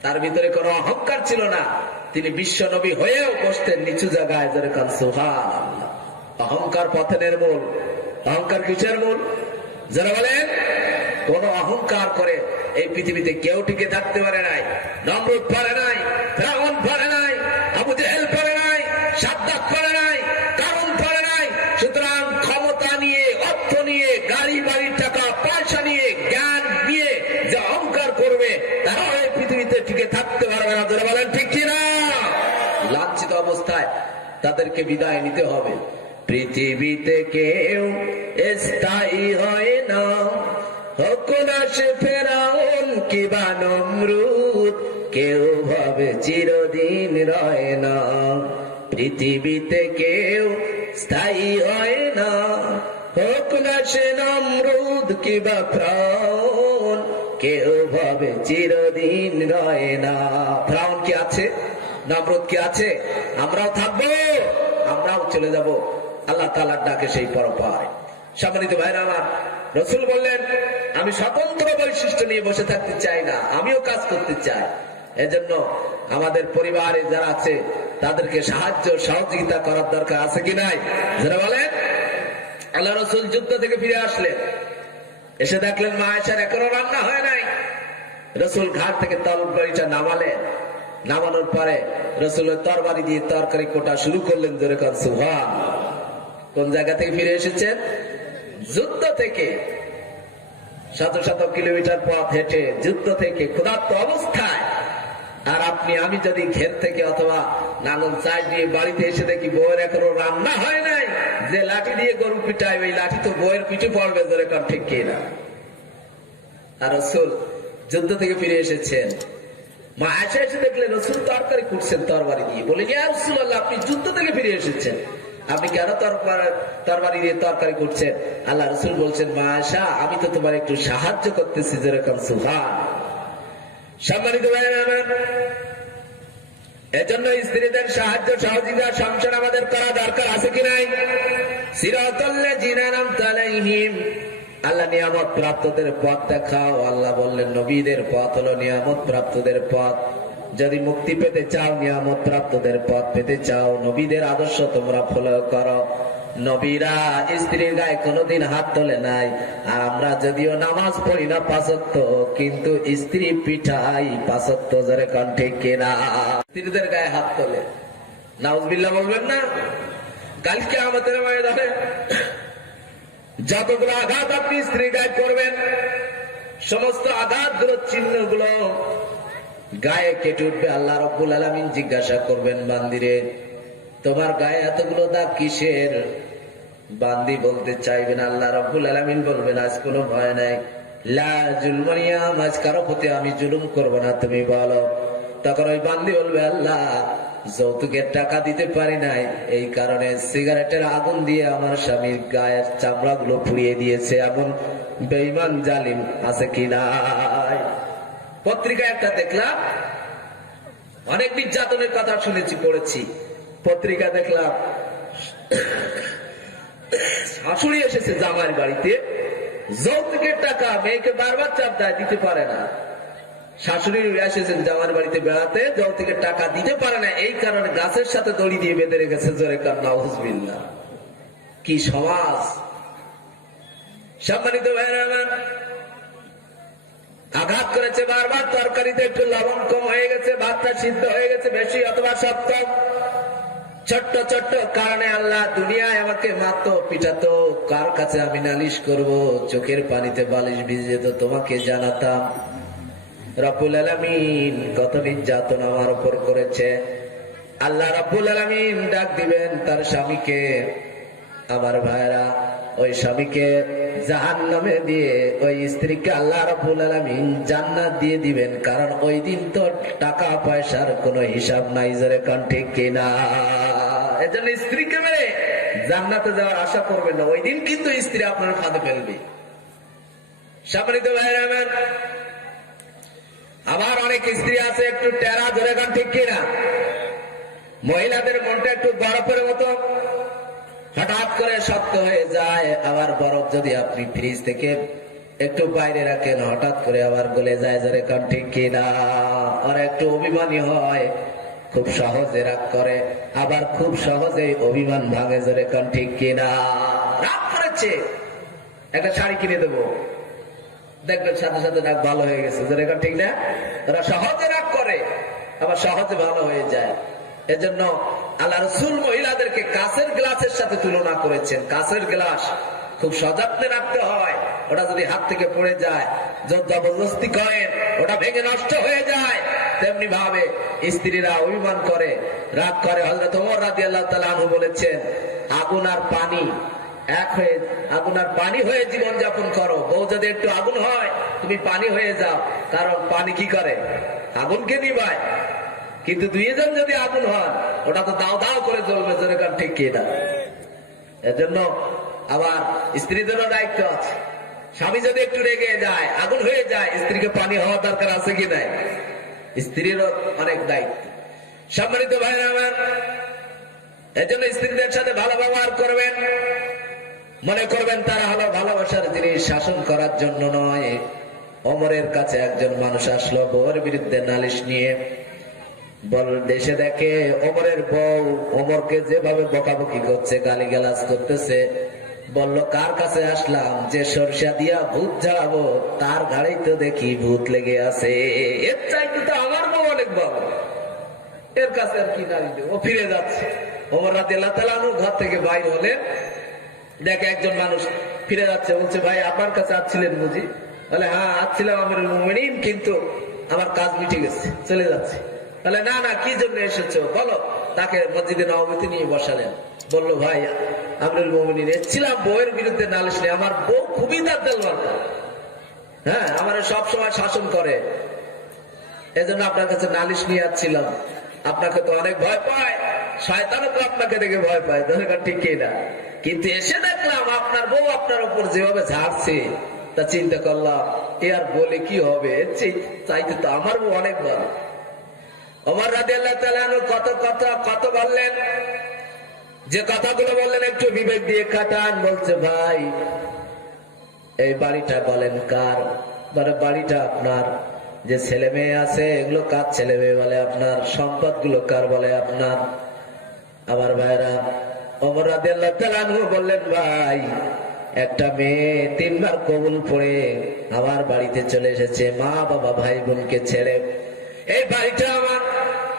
তার ভিতরে কোনো অহংকার ছিল না। তিনি বিশ্ব নবী হয়েও বসতেন নিচু জায়গায়। জোরে কোন সুবহানাল্লাহ। অহংকার পতনের মূল। অহংকার কিসের মূল? যারা বলেন, কোন অহংকার করে এই পৃথিবীতে কেউ টিকে থাকতে পারে নাই। নমরুদ পারে নাই, ফিরআউন পারে নাই, আবু জেহেল পারে নাই, সাদ্দাত পারে নাই, কারুন পারে নাই। সুতরাং ক্ষমতা নিয়ে, অর্থ নিয়ে, গাড়ি বাড়ির টাকা পয়সা নিয়ে, জ্ঞান নিয়ে যে অহংকার করবে, তারা এই পৃথিবীতে টিকে থাকতে পারবে না। যারা বলেন ঠিক কিনা? লাঞ্ছিত অবস্থায় তাদেরকে বিদায় নিতে হবে। পৃথিবীতে কেউ স্থায়ী হয় না, হোক না সে ফেরাউন কিবা নমরুদ, কেউ ভাবে চিরদিন রয় না। পৃথিবীতে কেউ স্থায়ী হয় না, হোক না সে নমরুদ কিবা ফেরাউন, কেউ ভাবে চিরদিন রয় না। ফেরাউন কি আছে? নমরুদ কি আছে? আমরাও থাকবো, আমরাও চলে যাব আল্লাহ তাআলার ডাকে সেই পরপারে। সম্মানিত ভাইরা আমার, রাসূল বললেন, আমি স্বতন্ত্র বৈশিষ্ট্য নিয়ে বসে থাকতে চাই না, আমিও কাজ করতে চাই। এজন্য আমাদের পরিবারে যারা আছে তাদেরকে সাহায্য সহযোগিতা করার দরকার আছে কি নাই? যারা বলেন, আল্লাহ রাসূল যুদ্ধ থেকে ফিরে আসলেন, এসে দেখলেন মা আয়েশার এখনো রান্না হয় নাই। রাসূল ঘাট থেকে তরবারিটা নামালেন, নামানোর পরে রাসূলের তরবারি দিয়ে তরকারি কোটা শুরু করলেন। জোরে কোন সুবহানাল্লাহ। কোন জায়গা থেকে ফিরে এসেছেন? যুদ্ধ থেকে। শত শত কিলোমিটার পথ হেঁটে যুদ্ধ থেকে ক্ষুধার্ত অবস্থায়। আর আপনি আমি যদি ঘের থেকে অথবা নাঙ্গল চাষ দিয়ে বাড়িতে এসে দেখি বউয়ের এখনো রান্না হয় নাই, যে লাঠি দিয়ে গরু পিটায়, ওই লাঠি তো বউয়ের পিঠে পড়বে। ধরে কর ঠিক কিনা? আর রাসূল যুদ্ধ থেকে ফিরে এসেছেন, মা আয়েশা এসে দেখলেন রাসূল তরকারি কুটছেন তরবারি দিয়ে। বলে, ইয়া রাসূলুল্লাহ, আপনি যুদ্ধ থেকে ফিরে এসেছেন, আপনি কেন তরবারি দিয়ে তরকারি করছেন? আল্লাহ রাসূল বলছেন, মা আয়েশা, আমি তো তোমার একটু সাহায্য করতেছি। যেরকম সুবহানাল্লাহ। সম্মানিত ভাইরা আমার, এজন্য স্ত্রীদের সাহায্য সহযোগিতা সংসার আমাদের করা দরকার আছে কি নাই? সিরাতাল্লাযিনা আনআমতা আলাইহিম, আল্লাহ নিয়ামত প্রাপ্তদের পথ দেখাও। আল্লাহ বললেন, নবীদের পথ হলো নিয়ামত প্রাপ্তদের পথ। যদি মুক্তি পেতে চাও, নিয়ামত প্রাপ্তদের পথ পেতে চাও, নবীদের আদর্শ তোমরা ফলো করো। নবীরা স্ত্রীর গায়ে কোনোদিন হাত তোলে নাই। আর আমরা যদিও নামাজ পড়ি না 5 ওয়াক্ত, কিন্তু স্ত্রী পিঠাই 5 ওয়াক্ত। জোরে কোন ঠিক কিনা? স্ত্রীদের গায়ে হাত তোলে, নাউজুবিল্লাহ বলবেন না? কালকে আমাদের ময়দানে যতগুলো আঘাত আপনি স্ত্রীর গায়ে করবেন, সমস্ত আঘাতগুলোর চিহ্নগুলো গায়ে কেটে উঠবে। আল্লাহ রাব্বুল আলামিন জিজ্ঞাসা করবেন, বান্দিরে, তোমার গায়ে এতগুলো দাগ কিসের? বান্দি বলতে চাইবেন, আল্লাহ রাব্বুল আলামিন বলবেন, আজ কোনো ভয় নাই, লা জুলমান ইয়াম, আজ কারো প্রতি আমি জুলুম করব না, তুমি বলো। তখন ওই বান্দি বলবে, আল্লাহ, যৌতুকের টাকা দিতে পারি নাই, এই কারণে সিগারেটের আগুন দিয়ে আমার স্বামীর গায়ের চামড়া গুলো পুড়িয়ে দিয়েছে। এমন বেঈমান জালিম আছে কি নাই? পত্রিকায় একটা দেখলাম, অনেক নির্যাতনের কথা শুনেছি, পড়েছি, পত্রিকা দেখলাম শাশুড়ি এসেছে জামাইয়ের বাড়িতে, যৌতুকের টাকা মেয়েকে বারবার চাপ দেয়, দিতে পারে না। শাশুড়ি এসেছেন জামাইয়ের বাড়িতে বেড়াতে, যৌতুকের টাকা দিতে পারে না, এই কারণে গাছের সাথে দড়ি দিয়ে বেঁধে রেখেছে। জোরে কার নাউজুবিল্লাহ। কি সমাজ! সম্মানিত ভাইরা আমার, আঘাত করেছে বারবার, তরকারিতে একটু লবণ কম হয়ে গেছে, ভাতটা সিদ্ধ হয়ে গেছে বেশি অথবা শক্ত, ছোট্ট ছোট্ট কারণে আল্লাহ দুনিয়ায় আমাকে মারতো, পিটাতো, কার কাছে আমি নালিশ করব? চোখের পানিতে বালিশ ভিজে যেত, তোমাকে জানাতাম। রব্বুল আলামিন কত নির্যাতন আমার উপর করেছে। আল্লাহ রব্বুল আলামিন ডাক দিবেন তার স্বামীকে। আমার ভাইরা, ওই স্বামীকে জাহান্নামে দিয়ে ওই স্ত্রীকে আল্লাহ রাব্বুল আলামিন জান্নাত দিয়ে দিবেন। কারণ ওই দিন তো টাকা পয়সার কোনো হিসাব নাই। জোরে কোন ঠিক কিনা? এজন্য স্ত্রীকে মেরে জান্নাতে যাওয়ার আশা করবেন না, ওই দিন কিন্তু স্ত্রী আপনার ফাঁদে ফেলবে। সম্মানিত ভাইরা আমার, আবার অনেক স্ত্রী আছে একটু টেরা। ধরে কোন ঠিক কিনা? মহিলাদের মনটা একটু বরফের মতো, হঠাৎ করে শক্ত হয়ে যায়। আবার বরফ যদি আপনি ফ্রিজ থেকে একটু বাইরে রাখেন, হঠাৎ করে আবার গলে যায়। জোরে কোন ঠিক কিনা? আর একটু অভিমানী হয়, খুব সহজে রাগ করে, আবার খুব সহজে অভিমান ভাঙে। জোরে কোন ঠিক কিনা? রাগ করেছে, একটা শাড়ি কিনে দেবো, দেখবেন সাথে সাথে রাগ ভালো হয়ে গেছে। জোরে কোন ঠিক না? ওরা সহজে রাগ করে, আবার সহজে ভালো হয়ে যায়। এজন্য আল্লাহ রাসূল মহিলাদেরকে কাঁচের গ্লাসের সাথে তুলনা করেছেন। কাঁচের গ্লাস খুব সযত্নে রাখতে হয়, ওটা যদি হাত থেকে পড়ে যায়, জবরদস্তি করেন, ওটা ভেঙে নষ্ট হয়ে যায়। তেমনি ভাবে স্ত্রীরা অভিমান করে, রাগ করে। হযরত ওমর রাদিয়াল্লাহু তাআলা আনহু বলেছেন, আগুন আর পানি এক হয়ে, আগুন আর পানি হয়ে জীবন যাপন করো। বউ যদি একটু আগুন হয়, তুমি পানি হয়ে যাও। কারণ পানি কি করে? আগুনকে নিভায়। কিন্তু দুইজন যদি আগুন হন, ওটা তো দাও দাও করে জ্বলবে। জোরে কান ঠিক কিনা? এজন্য আবার স্ত্রীদেরও দায়িত্ব আছে। স্বামী যদি একটু রেগে যায়, আগুন হয়ে যায়, স্ত্রীকে পানি হওয়া দরকার আছে কি নাই? স্ত্রীরও অনেক দায়িত্ব। সম্মানিত ভাইরা আমার, এজন্য স্ত্রীদের সাথে ভালো ব্যবহার করবেন। মনে করবেন তারা হলো ভালোবাসার জিনিস, শাসন করার জন্য নয়। ওমরের কাছে একজন মানুষ আসলো বউয়ের বিরুদ্ধে নালিশ নিয়ে। বল দেশে দেখে ওমরের বউ ওমরকে যেভাবে বকাবকি করছে, গালিগালাজ করতেছে, বলল কার কাছে আসলাম? যে সরষা দিয়া ভূত ঝাড়াবো, তার ঘাড়েই তো দেখি ভূত লেগে আছে। এর চাইতে তো আমার বউ অনেক বড়, এর কাছে আর কি নালিশ দেব? ও ফিরে যাচ্ছে। ওমর রাদিয়াল্লাহু তাআলা আনহু ঘর থেকে বাইর হলে দেখে একজন মানুষ ফিরে যাচ্ছে। বলছে, ভাই আপনার কাছে আসছিলেন বুঝি? বলে, হ্যাঁ আসছিলাম আমিরুল মুমিনিন, কিন্তু আমার কাজ মিটে গেছে, চলে যাচ্ছে। তাহলে না না, কি জন্য এসেছো বলো। তাকে মসজিদে নববীতে নিয়ে বসালেন। বললো, ভাই আমিরুল মুমিনিন, এসেছিলাম বউয়ের বিরুদ্ধে নালিশ নিয়ে। আমার বউ খুবই দাজ্জাল বান্দা, হ্যাঁ আমার সব সময় শাসন করে, এজন্য আপনার কাছে নালিশ নিয়ে আসছিলাম। আপনাকে তো অনেক ভয় পায়, শয়তানও তো আপনাকে দেখে ভয় পায়। দরকার ঠিক না? কিন্তু এসে দেখলাম আপনার বউ আপনার উপর যেভাবে ঝাড়ছে, তা চিন্তা করলাম এ আর বলে কি হবে, এর চাইতে তো আমার বউ অনেক ভালো। ওমর রাদিয়াল্লাহু তাআলা আনহু কত বললেন, যে কথাগুলো বললেন একটু বিবেক দিয়ে কাটান। বলছে, ভাই এই বাড়িটা বলেন কার? বলে, বাড়িটা আপনার। যে ছেলে মেয়ে আছে এগুলো কার ছেলে মেয়ে? বলে আপনার। সম্পদ গুলো কার? বলে আপনার। আমার ভাইরা, ওমর রাদিয়াল্লাহু তাআলা আনহু বললেন, ভাই একটা মেয়ে 3 বার কবুল পড়ে আমার বাড়িতে চলে এসেছে, মা বাবা ভাই বোনকে ছেড়ে। এই বাড়িটা আমার,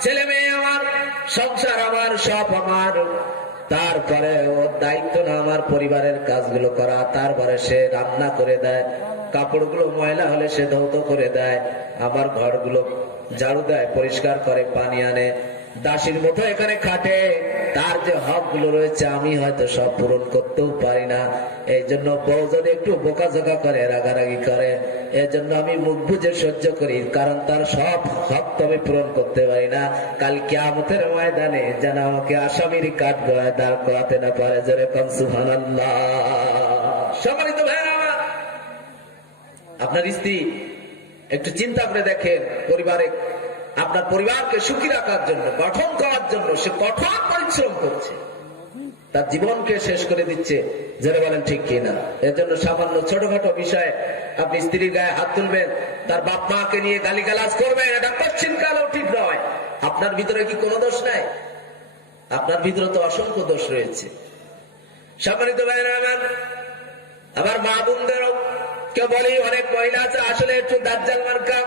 ছেলে মেয়ে আমার, সংসার আমার, সব আমার। তারপরে ওর দায়িত্ব না আমার পরিবারের কাজগুলো করা। তারপরে সে রান্না করে দেয়, কাপড়গুলো ময়লা হলে সে ধৌত করে দেয়, আমার ঘরগুলো ঝাড়ু দেয়, পরিষ্কার করে, পানি আনে, দাসীর মতো এখানে খাটে। তার যে হক গুলো রয়েছে আমি হয়তো সব পূরণ করতেও পারি না। এই জন্য বউ যদি একটু বোকাঝোকা করে, রাগারাগি করে, এই জন্য আমি মুখ বুঝে সহ্য করি, কারণ তার সব হক তো আমি পূরণ করতে পারি না। কাল কিয়ামতের ময়দানে যেন আমাকে আসামির কাঠ গড়ায় দাঁড় করাতে না পারে। যেরকম সুবহানাল্লাহ। সম্মানিত ভাইরা আমার, আপনার স্ত্রী একটু চিন্তা করে দেখেন, পরিবারে আপনার পরিবারকে সুখী রাখার জন্য, গঠন করার জন্য সে কঠোর পরিশ্রম করছে, তার জীবনকে শেষ করে দিচ্ছে। যারা বলেন ঠিক কিনা? এর জন্য সামান্য ছোটখাটো বিষয়ে আপনি স্ত্রীর গায়ে হাত তুলবেন, তার বাপ মাকে নিয়ে গালিগালাজ করবেন, এটা কোশ্চিন কালেও ঠিক নয়। আপনার ভিতরে কি কোনো দোষ নাই? আপনার ভিতরে তো অসংখ্য দোষ রয়েছে। সম্মানিত ভাইরা আমার, আমার মা বোনদেরও কে বলি, অনেক মহিলা আছে আসলে একটু দাজ্জাল মার্কা।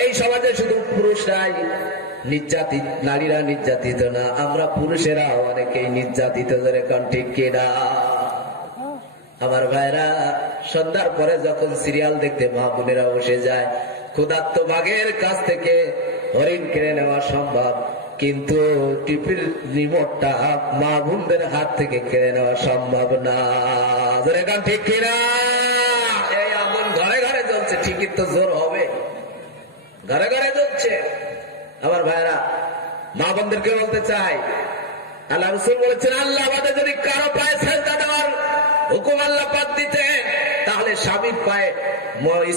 এই সমাজে শুধু পুরুষরাই নির্যাতিত, নারীরা নির্যাতিত না, আমরা পুরুষেরা অনেকেই নির্যাতিত। যেরকম ঠিক কিনা? আমার ভাইরা, সন্ধ্যার পরে যখন সিরিয়াল দেখতে মা বোনেরা বসে যায়, ক্ষুধার্ত বাঘের কাছ থেকে হরিণ কিনে নেওয়া সম্ভব, কিন্তু টিভির রিমোটটা মা বোনদের হাত থেকে কেড়ে নেওয়া সম্ভব না। যেরকম ঠিক কিনা? এই আগুন ঘরে ঘরে জ্বলছে, ঠিকই তো জোর হবে, ঘরে ঘরে জ্বলছে। আমার ভাইরা, মা বোনদেরকে বলতে চাই, আল্লাহ রাসূল বলেছেন, আল্লাহ বাদে যদি কারো পায়ে সেজদা দেওয়ার হুকুম আল্লাহ পাক দিতেন, তাহলে স্বামীর পায়ে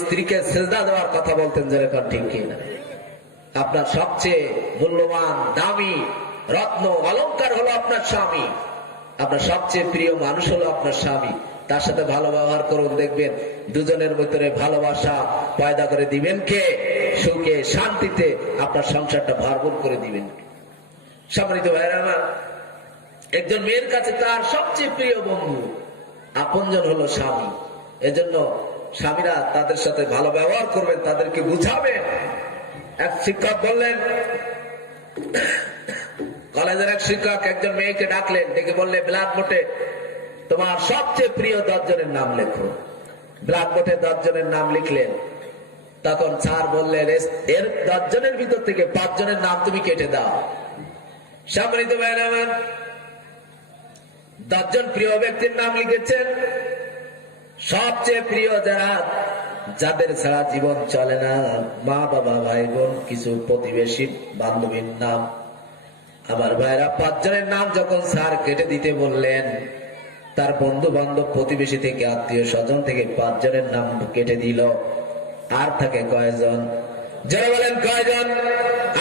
স্ত্রীকে সেজদা দেওয়ার কথা বলতেন। যেরকম ঠিক কিনা? আপনার সবচেয়ে মূল্যবান দামি রত্ন অলংকার হলো আপনার স্বামী। আপনার সবচেয়ে প্রিয় মানুষ হলো আপনার স্বামী। তার সাথে ভালো ব্যবহার করুন, দেখবেন দুজনের ভিতরে ভালোবাসা পয়দা করে দিবেন কে? সুখে শান্তিতে আপনার সংসারটা ভরপুর করে দিবেন। সম্মানিত ভাইরা আমার, একজন মেয়ের কাছে তার সবচেয়ে প্রিয় বন্ধু, আপনজন হলো স্বামী। এজন্য স্বামীরা তাদের সাথে ভালো ব্যবহার করবেন, তাদেরকে বুঝাবেন। এক শিক্ষক বললেন, কলেজের এক শিক্ষক একজন মেয়েকে ডাকলেন, ডেকে বললে, ব্ল্যাকবোর্ডে তোমার সবচেয়ে প্রিয় 10 জনের নাম লেখো। ব্ল্যাকবোর্ডে 10 জনের নাম লিখলেন। তখন স্যার বললেন, এর 10 জনের ভিতর থেকে 5 জনের নাম তুমি কেটে দাও। সম্মানিত ভাইরা আমার, 10 জন প্রিয় ব্যক্তির নাম লিখেছেন। সবচেয়ে প্রিয় যারা, যাদের ছাড়া জীবন চলে না, মা বাবা, ভাই বোন, কিছু প্রতিবেশী, বান্ধবীর নাম। আমার ভাইরা, 5 জনের নাম যখন স্যার কেটে দিতে বললেন, তার বন্ধু বান্ধব, প্রতিবেশী থেকে, আত্মীয় স্বজন থেকে 5 জনের নাম কেটে দিল। আর থাকে কয়জন? যারা বলেন কয়জন?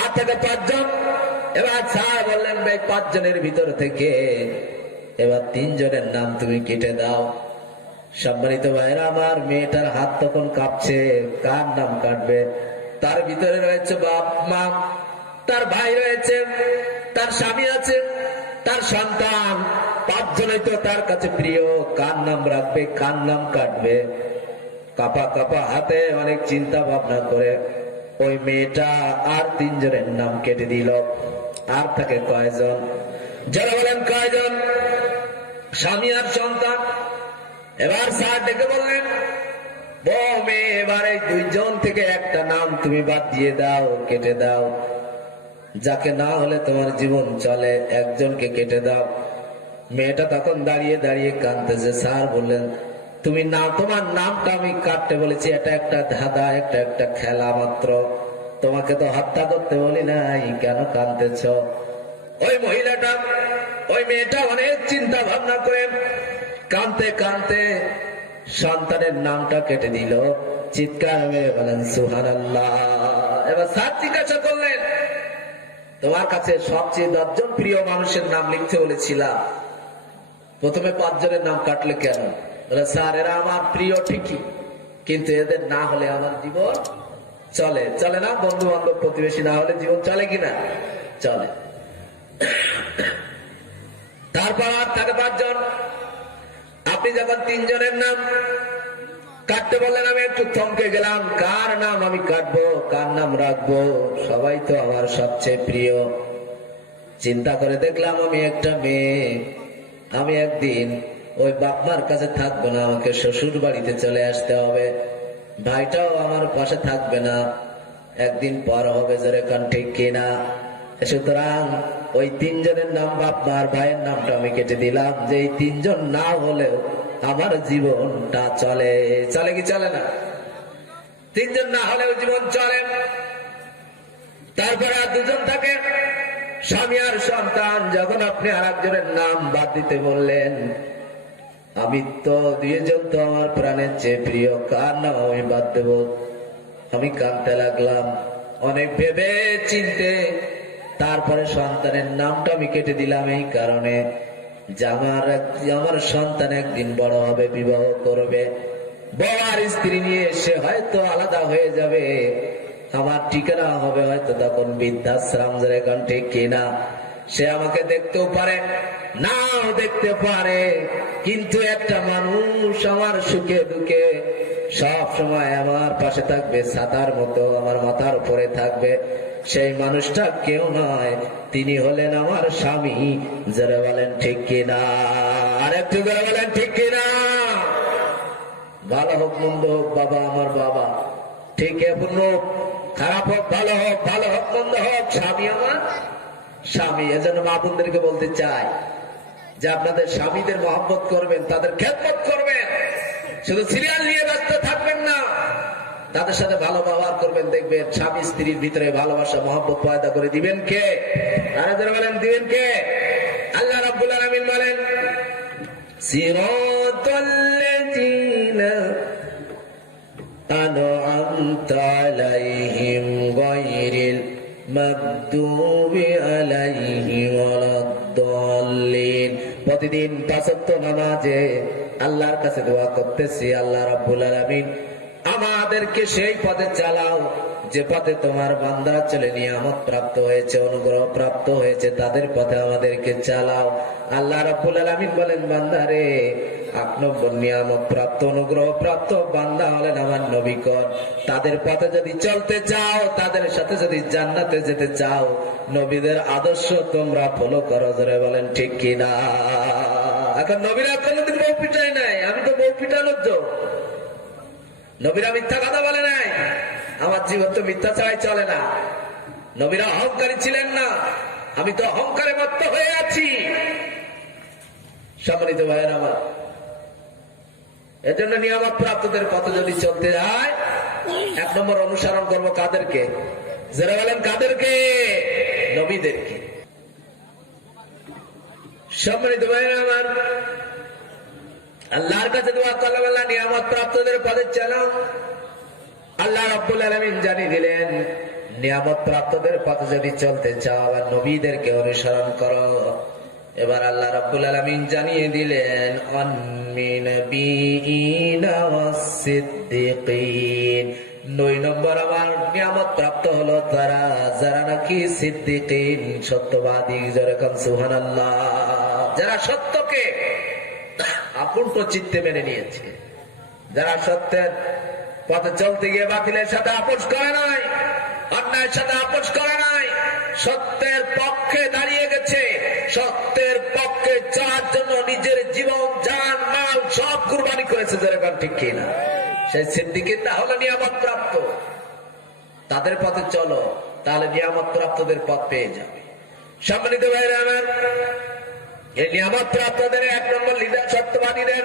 আর থাকে 5 জন। এবার স্যার বললেন, ভাই 5 জনের ভিতর থেকে এবার 3 জনের নাম তুমি কেটে দাও। সম্মানিত ভাইরা আমার, মেয়েটার হাত তখন কাঁপছে, কার নাম কাটবে? তার ভিতরে রয়েছে বাপ মা, তার ভাই রয়েছে, তার স্বামী আছে, তার সন্তান। 5 জনই তো তার কাছে প্রিয়, কার নাম রাখবে, কার নাম কাটবে? কাপা কাপা হাতে অনেক চিন্তা ভাবনা করে ওই মেয়েটা আর 3 জনের নাম কেটে দিল। আর থাকে কয়জন? যারা বলেন কয়জন? স্বামী আর সন্তান। এবার স্যার ডেকে বললেন, বউ মেয়ে, এবার এই 2 জন থেকে একটা নাম তুমি বাদ দিয়ে দাও, কেটে দাও। যাকে না হলে তোমার জীবন চলে, একজনকে কেটে দাও। মেয়েটা তখন দাঁড়িয়ে দাঁড়িয়ে কাঁদতেছে। স্যার বললেন, তুমি না, তোমার নামটা আমি কাটতে বলেছি, এটা একটা ধাঁধা, একটা খেলা মাত্র, তোমাকে তো হত্যা করতে বলি নাই, কেন কাঁদতেছ? ওই মহিলাটা, ওই মেয়েটা অনেক চিন্তা ভাবনা করে কাঁদতে কাঁদতে সন্তানের নামটা কেটে দিল। চিৎকার মেরে বলেন সুবহানাল্লাহ। এবার স্যার জিজ্ঞাসা করলেন, তোমার কাছে সবচেয়ে 10 জন প্রিয় মানুষের নাম লিখতে বলেছিলাম, প্রথমে 5 জনের নাম কাটলে কেন? বলে, স্যার এরা আমার প্রিয় ঠিকই, কিন্তু এদের না হলে আমার জীবন চলে চলে না। বন্ধু বান্ধব, প্রতিবেশী না হলে জীবন চলে কিনা? চলে। তারপর আর থাকে 5 জন। আপনি যখন 3 জনের নাম কাটতে বললেন, আমি একটু থমকে গেলাম, কার নাম আমি কাটবো, কার নাম রাখবো? সবাই তো আমার সবচেয়ে প্রিয়। চিন্তা করে দেখলাম, আমি একটা মেয়ে, আমি একদিন ওই বাপমার কাছে থাকবো না, আমাকে শ্বশুর বাড়িতে চলে আসতে হবে। ভাইটাও আমার পাশে থাকবে না, একদিন পর হবে। যেরকম ঠিক কিনা? সুতরাং ওই তিনজনের নাম বাপ মার ভাইয়ের নামটা আমি কেটে দিলাম, যে এই তিনজন না হলেও আমার জীবনটা চলে। চলে কি চলে না? তিনজন না হলেও জীবন চলে। তারপরে আর দুজন থাকে, স্বামী আর সন্তান। যখন আপনি আর একজনের নাম বাদ দিতে বললেন, আমি তো দুইজন তো আমার প্রাণের চেয়ে প্রিয়, কার নাম আমি বাদ দেব? আমি কাঁদতে লাগলাম অনেক ভেবে চিনতে। তারপরে সন্তানের নামটা আমি কেটে দিলাম এই কারণে যে আমার সন্তান একদিন বড় হবে, বিবাহ করবে, বড় আর স্ত্রী নিয়ে সে হয়তো আলাদা হয়ে যাবে। আমার ঠিকানা হবে হয়তো তখন বৃদ্ধাশ্রম, যেরকম ঠিক কিনা? সে আমাকে দেখতেও পারে, নাও দেখতে পারে, কিন্তু একটা মানুষ আমার সুখে দুঃখে সব সময় আমার পাশে থাকবে, ছাতার মতো আমার মাথার উপরে থাকবে। সেই মানুষটা কেউ নয়, তিনি হলেন আমার স্বামী। যারা বলেন ঠিক কিনা? আর একটু করে বলেন ঠিক কিনা? ভালো হোক মন্দ হোক বাবা আমার বাবা, ঠিক এমন হোক, খারাপ হোক ভালো হোক, ভালো হোক মন্দ হোক, স্বামী আমার স্বামী। এজন্য মা বোনদেরকে বলতে চাই যে আপনাদের স্বামীদের মহব্বত করবেন, তাদের খেদমত করবেন, শুধু সিরিয়াল নিয়ে ব্যস্ত থাকবেন না, তাদের সাথে ভালো ব্যবহার করবেন। দেখবেন স্বামী স্ত্রীর ভিতরে ভালোবাসা মহব্বত পয়দা করে দিবেন কে? আরে যারা বলেন দিবেন কে? আল্লাহ রাব্বুল আলামিন বলেন, সিরাতাল্লাযীনা আন'আমতা আলাইহিম গায়রিল মাগদুবি আলাইহিম ওয়ালাদ-দাল্লিন। প্রতিদিন পাঁচ ওয়াক্ত নামাজে আল্লাহর কাছে দোয়া করতেছি, আল্লাহ রাব্বুল আলামিন আমাদেরকে সেই পথে চালাও যে পথে তোমার বান্দারা চলে নিয়ামত প্রাপ্ত হয়েছে, অনুগ্রহ প্রাপ্ত হয়েছে, তাদের পথে আমাদেরকে চালাও। আল্লাহ রাব্বুল আলামিন বলেন, বান্দারে, 8 নম্বর নিয়ামত প্রাপ্ত অনুগ্রহ প্রাপ্ত বান্দা হলেন আমার নবীগণ। তাদের পথে যদি চলতে চাও, তাদের সাথে যদি জান্নাতে যেতে চাও, নবীদের আদর্শ তোমরা ফলো করো। জোরে বলেন ঠিক কিনা? এখন নবীরা কোনদিন বউ পিটাই নাই, আমি তো বউ পিটানোর যোগ। নবীরা মিথ্যা কথা বলে নাই, আমার জীবন তো মিথ্যা ছাড়াই চলে না। নবীরা অহংকারী ছিলেন না, আমি তো অহংকারে মত্ত হয়ে আছি। সম্মানিত ভাইয়ের আমার, এজন্য নিয়ামত প্রাপ্তদের পথে যদি চলতে যায়, 1 নম্বর অনুসরণ করবো কাদেরকে? যারা বলেন কাদেরকে? নবীদেরকে। সম্মানিত ভাইয়ের আমার, আল্লাহর কাছে দোয়া করলাম, আল্লাহ নিয়ামত প্রাপ্তদের পথে চালাও। আল্লাহ রাব্বুল আলামিন জানিয়ে দিলেন, নিয়ামত প্রাপ্তদের পথে যদি চলতে চাও আর নবীদেরকে অনুসরণ করো। এবার আল্লাহ রাব্বুল আলামিন জানিয়ে দিলেন, আন-নাবিয়িনা ওয়াস-সিদ্দিকিন। 9 নম্বর আমার নিয়ামত প্রাপ্ত হলো তারা যারা নাকি সিদ্দিকিন, সত্যবাদী। যেরকম সুবহানাল্লাহ, যারা সত্যকে আকুণ্ঠ চিত্তে মেনে নিয়েছে, যারা সত্যের পথে চলতে গিয়ে বাতিলের সাথে আপোষ করে নাই, অন্যায়ের সাথে আপোষ করে নাই, সত্যের পক্ষে দাঁড়িয়ে গেছে, সত্যের পক্ষে যার জন্য নিজের জীবন জান মাল সব কুরবানি করেছে। যেরকম ঠিক কিনা? সেই সিদ্দিকরা হলো নিয়ামত প্রাপ্ত। তাদের পথে চলো, তাহলে নিয়ামত প্রাপ্তদের পথ পেয়ে যাবে। সম্মানিত ভাইরা আমার, এই নিয়ামত প্রাপ্তদের 1 নম্বর লিডার, সত্যবাদীদের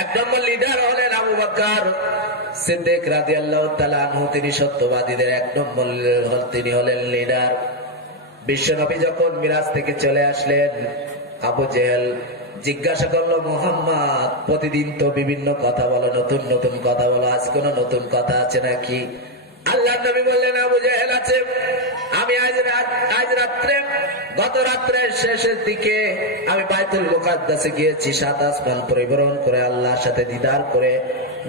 1 নম্বর লিডার হলেন আবু বকর সিদ্দিক রাদিয়াল্লাহু তাআলা আনহু। তিনি সত্যবাদীদের 1 নম্বর, তিনি হলেন লিডার। বিশ্বনবী যখন মিরাজ থেকে চলে আসলেন, আবু জেহেল জিজ্ঞাসা করলো, মুহাম্মদ প্রতিদিন তো বিভিন্ন কথা বলো, নতুন নতুন কথা বলো, আজ কোন নতুন কথা আছে নাকি? আল্লাহর নবী বললেন, আবু জেহেল আছে। আমি আজ রাত্রে, গত রাত্রের শেষের দিকে আমি বাইতুল মুকাদ্দাসে গিয়েছি, 7 আসমান পরিভ্রমণ করে আল্লাহর সাথে দিদার করে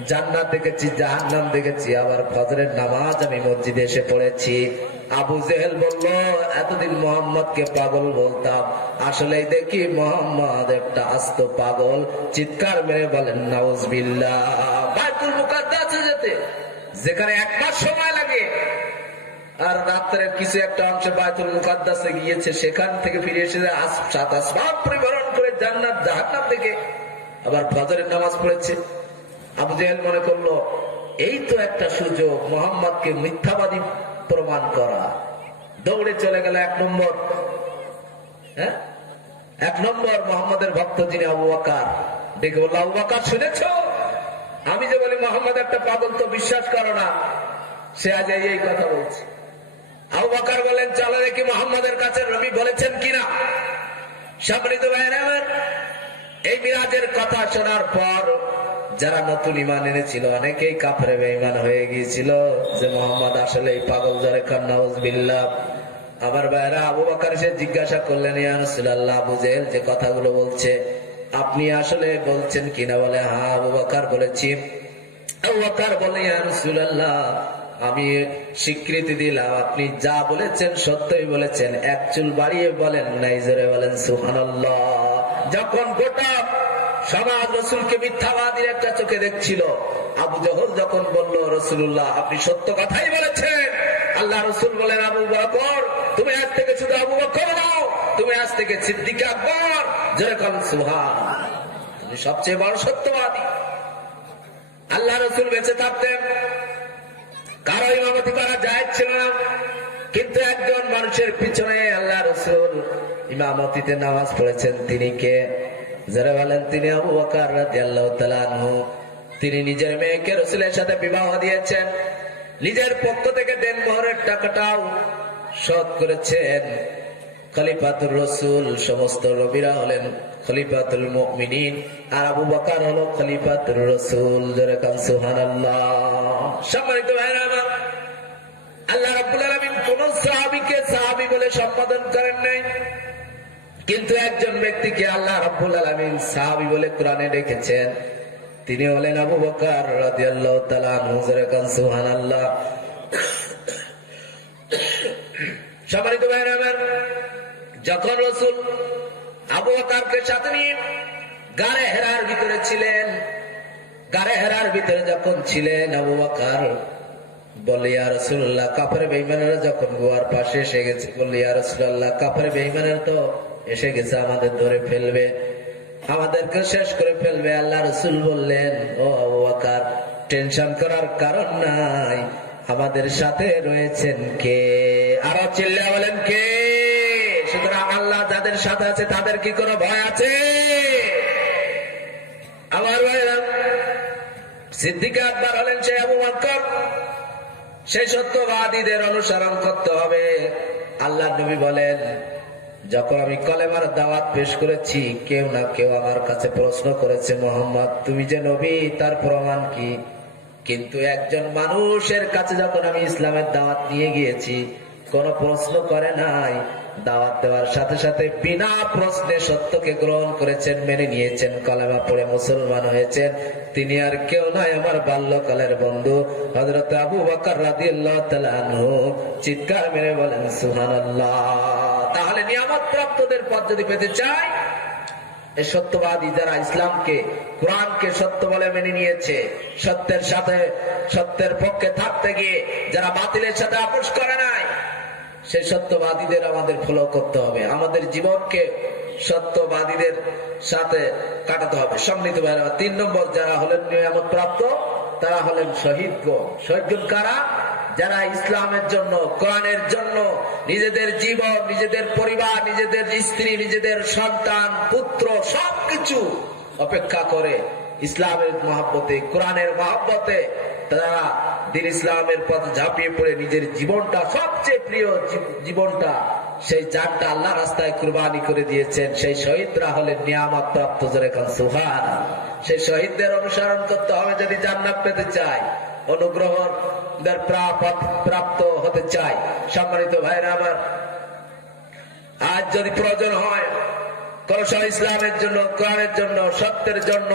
জান্নাত দেখেছি, জাহান্নাম দেখেছি, আবার ফজরের নামাজ আমি মসজিদে এসে পড়েছি। আবু জেহেল বলল, এতদিন মোহাম্মদকে পাগল বলতাম, আসলেই দেখি মোহাম্মদ একটা আস্ত পাগল। চিৎকার মেরে বলেন নাউজুবিল্লাহ। বাইতুল মুকাদ্দাসে যেতে যেখানে 1 মাস সময় লাগে, আর রাত্রের কিছু একটা অংশে বাইতুল মুকাদ্দাসে গিয়েছে, সেখান থেকে ফিরে এসে 7 আসমান পরিভ্রমণ করে জান্নাত জাহান্নাম থেকে আবার ফজরের নামাজ পড়েছে। আবু জেহেল মনে করলো, এই তো একটা সুযোগ মোহাম্মদকে মিথ্যাবাদী প্রমাণ করা। দৌড়ে চলে গেল 1 নম্বর হ্যাঁ, 1 নম্বর মোহাম্মদের ভক্ত যিনি আবু বকর, দেখে বলল, আবু বকর শুনেছ আমি যে বলি মোহাম্মদ একটা পাগল, তো বিশ্বাস করো না, সে আজ এই কথা বলছে। আবু বকর বলেন, চলো দেখি মোহাম্মদের কাছে নবী বলেছেন কিনা। সম্মানিত ভাইরা আমার, এই মিরাজের কথা শোনার পর যারা নতুন ইমান এনেছিল অনেকেই কাফেরে বেঈমান হয়ে গিয়েছিল, যে মোহাম্মদ আসলে এই পাগল, জরে খান নাউজুবিল্লাহ। আমার ভাইরা, আবু বকর সে জিজ্ঞাসা করলেন, ইয়া রাসূলুল্লাহ, আবু জেহেল যে কথাগুলো বলছে আপনি আসলে বলছেন কিনা? বলে, হ্যাঁ আবু বকর বলেছি। আবু বকর বলে, ইয়া রাসূলুল্লাহ, আমি স্বীকৃতি দিলাম আপনি যা বলেছেন সত্যই বলেছেন, এক চুল বাড়িয়ে বলেন নাই, জোরে বলেন সুবহানাল্লাহ। যখন গোটা সমাজ রসুলকে মিথ্যাবাদীর একটা চোখে দেখছিল, আবু জহল যখন বলল, রাসূলুল্লাহ আপনি সত্য কথাই বলেছেন, আল্লাহ রসুল বলেন, আবু বকর তুমি আজ থেকে শুধু আবু বকর নাও, তুমি আজ থেকে সিদ্দিক আকবর, জোরে বলেন সুবহানাল্লাহ, তুমি সবচেয়ে বড় সত্যবাদী। আল্লাহ রসুল বেঁচে থাকতেন কারো ইমামতি করা জায়েজ ছিল না, কিন্তু একজন মানুষের পিছনে আল্লাহ রসুল ইমামতিতে নামাজ পড়েছেন। তিনি কে? যারা বলেন, তিনি আবু বকর রাদিয়াল্লাহু তাআলা আনহু। তিনি নিজের মেয়েকে রসুলের সাথে বিবাহ দিয়েছেন, নিজের পক্ষ থেকে দেনমোহরের টাকাটাও শোধ করেছেন। খলিফাতুর রসুল, সমস্ত নবীরা হলেন খলিফাতুল মুমিনিন, আর আবু বকর হলো খলিফাতুর রসুল, জোরে কান সুবহানাল্লাহ। সম্মানিত ভাইরা আমার, আল্লাহ রাব্বুল আলামিন কোন সাহাবীকে সাহাবী বলে সম্বোধন করেন নাই, কিন্তু একজন ব্যক্তিকে আল্লাহ রাব্বুল আলামিন সাহাবী বলে কোরআনে ডেকেছেন, তিনি হলেন আবু বকর রাদিয়াল্লাহু তাআলা আনহু, জোরে কান সুবহানাল্লাহ। সম্মানিত ভাইরা আমার, যখন রাসূল আবু বকরকে সাথে নিয়ে গারে হেরার ভিতরে ছিলেন, গারে হেরার ভিতরে যখন ছিলেন, আবু বকর বলে, ইয়া রাসূলুল্লাহ, কাফের বেঈমানেরা যখন গুহার পাশে এসে গেছে, বলে, ইয়া রাসূলুল্লাহ, কাফের বেঈমানেরা তো এসে গেছে, আমাদের ধরে ফেলবে, আমাদেরকে শেষ করে ফেলবে। আল্লাহ রাসূল বললেন, ও আবু বকর, টেনশন করার কারণ নাই, আমাদের সাথে রয়েছেন কে? আরো চিল্লায়া বলেন, কে? সুতরাং আল্লাহ যাদের সাথে আছে তাদের কি কোনো ভয় আছে? আমার ভাইরা, সিদ্দিক আকবর হলেন সেই আবু বকর, সেই সত্যবাদীদের অনুসরণ করতে হবে। আল্লাহ নবী বলেন, যখন আমি কলেমার দাওয়াত পেশ করেছি, কেউ না কেউ আমার কাছে প্রশ্ন করেছে, মুহাম্মদ তুমি যে নবী তার প্রমাণ কি? কিন্তু একজন মানুষের কাছে যখন আমি ইসলামের দাওয়াত নিয়ে গিয়েছি, কোন প্রশ্ন করে নাই, দাওয়াত দেওয়ার সাথে সাথে বিনা প্রশ্নে সত্যকে গ্রহণ করেছেন, মেনে নিয়েছেন, কলেমা পড়ে মুসলমান হয়েছেন। তিনি আর কেউ নয়, আমার বাল্যকালের বন্ধু হযরত আবু বকর রাদিয়াল্লাহু তাআলা আনহু। চিৎকার মেরে বলেন সুবহানাল্লাহ। তাহলে নিয়ামত প্রাপ্তদের পথ যদি পেতে চাই, এই সত্যবাদী যারা ইসলামকে, কোরআনকে সত্য বলে মেনে নিয়েছে, সত্যের সাথে, সত্যের পক্ষে থাকতে গিয়ে যারা বাতিলের সাথে আপোষ করে নাই, সেই সত্যবাদীদের আমাদের ফলো করতে হবে, আমাদের জীবনকে সত্যবাদীদের সাথে কাটাতে হবে। সম্মিলিত ভাইরা, 3 নম্বর যারা হলেন নিয়ামত প্রাপ্ত, তারা হলেন শহীদগণ। শহীদগণ কারা? যারা ইসলামের জন্য, কোরআনের জন্য নিজেদের জীবন, নিজেদের পরিবার, নিজেদের স্ত্রী, নিজেদের সন্তান, পুত্র সবকিছু অপেক্ষা করে ইসলামের মহব্বতে, কোরআনের মহব্বতে তারা দিন ইসলামের পথ ঝাঁপিয়ে পড়ে নিজের জীবনটা, সবচেয়ে প্রিয় জীবনটা, সেই জানটা আল্লাহ রাস্তায় কুরবানি করে দিয়েছেন। সেই শহীদরা হলেন নিয়ামত প্রাপ্ত, জোরে কান সুবহানাল্লাহ। সেই শহীদদের অনুসরণ করতে হবে যদি জান্নাত পেতে চাই, অনুগ্রহের প্রাপ্ত হতে চাই। সম্মানিত ভাইরা আমার, আজ যদি প্রয়োজন হয় কোন ইসলামের জন্য, কোরআনের জন্য, সত্যের জন্য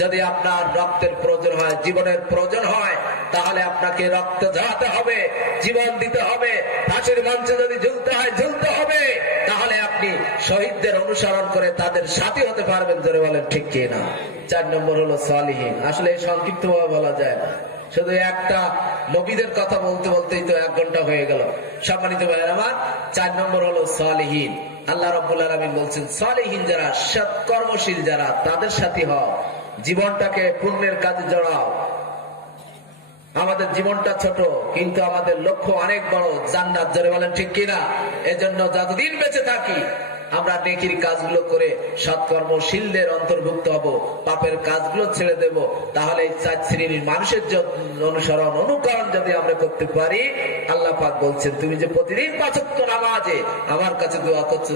যদি আপনার রক্তের প্রয়োজন হয়, জীবনের প্রয়োজন হয়, তাহলে আপনাকে রক্ত ঝরাতে হবে, জীবন দিতে হবে, ফাঁসির মঞ্চে যদি ঝুলতে হয় ঝুলতে হবে, তাহলে আপনি শহীদদের অনুসরণ করে তাদের সাথী হতে পারবেন, জোরে বলেন ঠিক কি না? 4 নম্বর হলো সালিহিন। আসলে সংক্ষিপ্ত ভাবে বলা যায় না, শুধু একটা নবীদের কথা বলতে বলতেই তো 1 ঘন্টা হয়ে গেল। সম্মানিত ভাইয়ের আমার, 4 নম্বর হলো সালিহিন। আল্লাহ রাব্বুল আলামিন বলছেন, সালিহিন যারা, সৎ কর্মশীল যারা, তাদের সাথী হও, জীবনটাকে পুণ্যের কাজে জড়াও। আমাদের জীবনটা ছোট, কিন্তু আমাদের লক্ষ্য অনেক বড়, জান্নাত, জোরে বলেন ঠিক কিনা? এজন্য যতদিন বেঁচে থাকি আমরা নেকির কাজগুলো করে সৎকর্মশীলদের অন্তর্ভুক্ত হব, পাপের কাজগুলো ছেড়ে দেব। তাহলে এই 4 শ্রেণীর মানুষের অনুসরণ অনুকরণ যদি আমরা করতে পারি, আল্লাহ পাক বলছেন তুমি যে প্রতিদিন 5 ওয়াক্ত নামাজে আমার কাছে দোয়া করছো,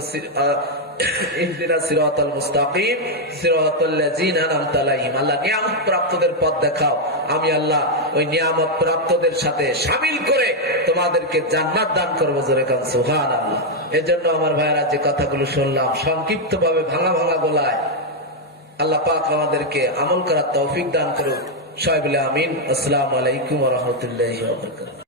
ইহদিনাস সিরাতাল মুস্তাকিম সিরাতাল লাযিনা আনআমতা আলাইহিম, আল্লাহ নিয়ামত প্রাপ্তদের পথ দেখাও। আমি আল্লাহ ওই নিয়ামত প্রাপ্তদের সাথে শামিল করে তোমাদেরকে জান্নাত দান করবো। জোরে কান সুবহানাল্লাহ। এজন্য আমার ভাইয়েরা যে কথাগুলো শুনলাম সংক্ষিপ্ত ভাবে ভাঙা ভাঙা গলায়, আল্লাহ পাক আমাদেরকে আমল করার তৌফিক দান করুন। সবাই বলে আমিন। আসসালামু আলাইকুম ওয়া রাহমাতুল্লাহি ওয়া বারাকাতুহু।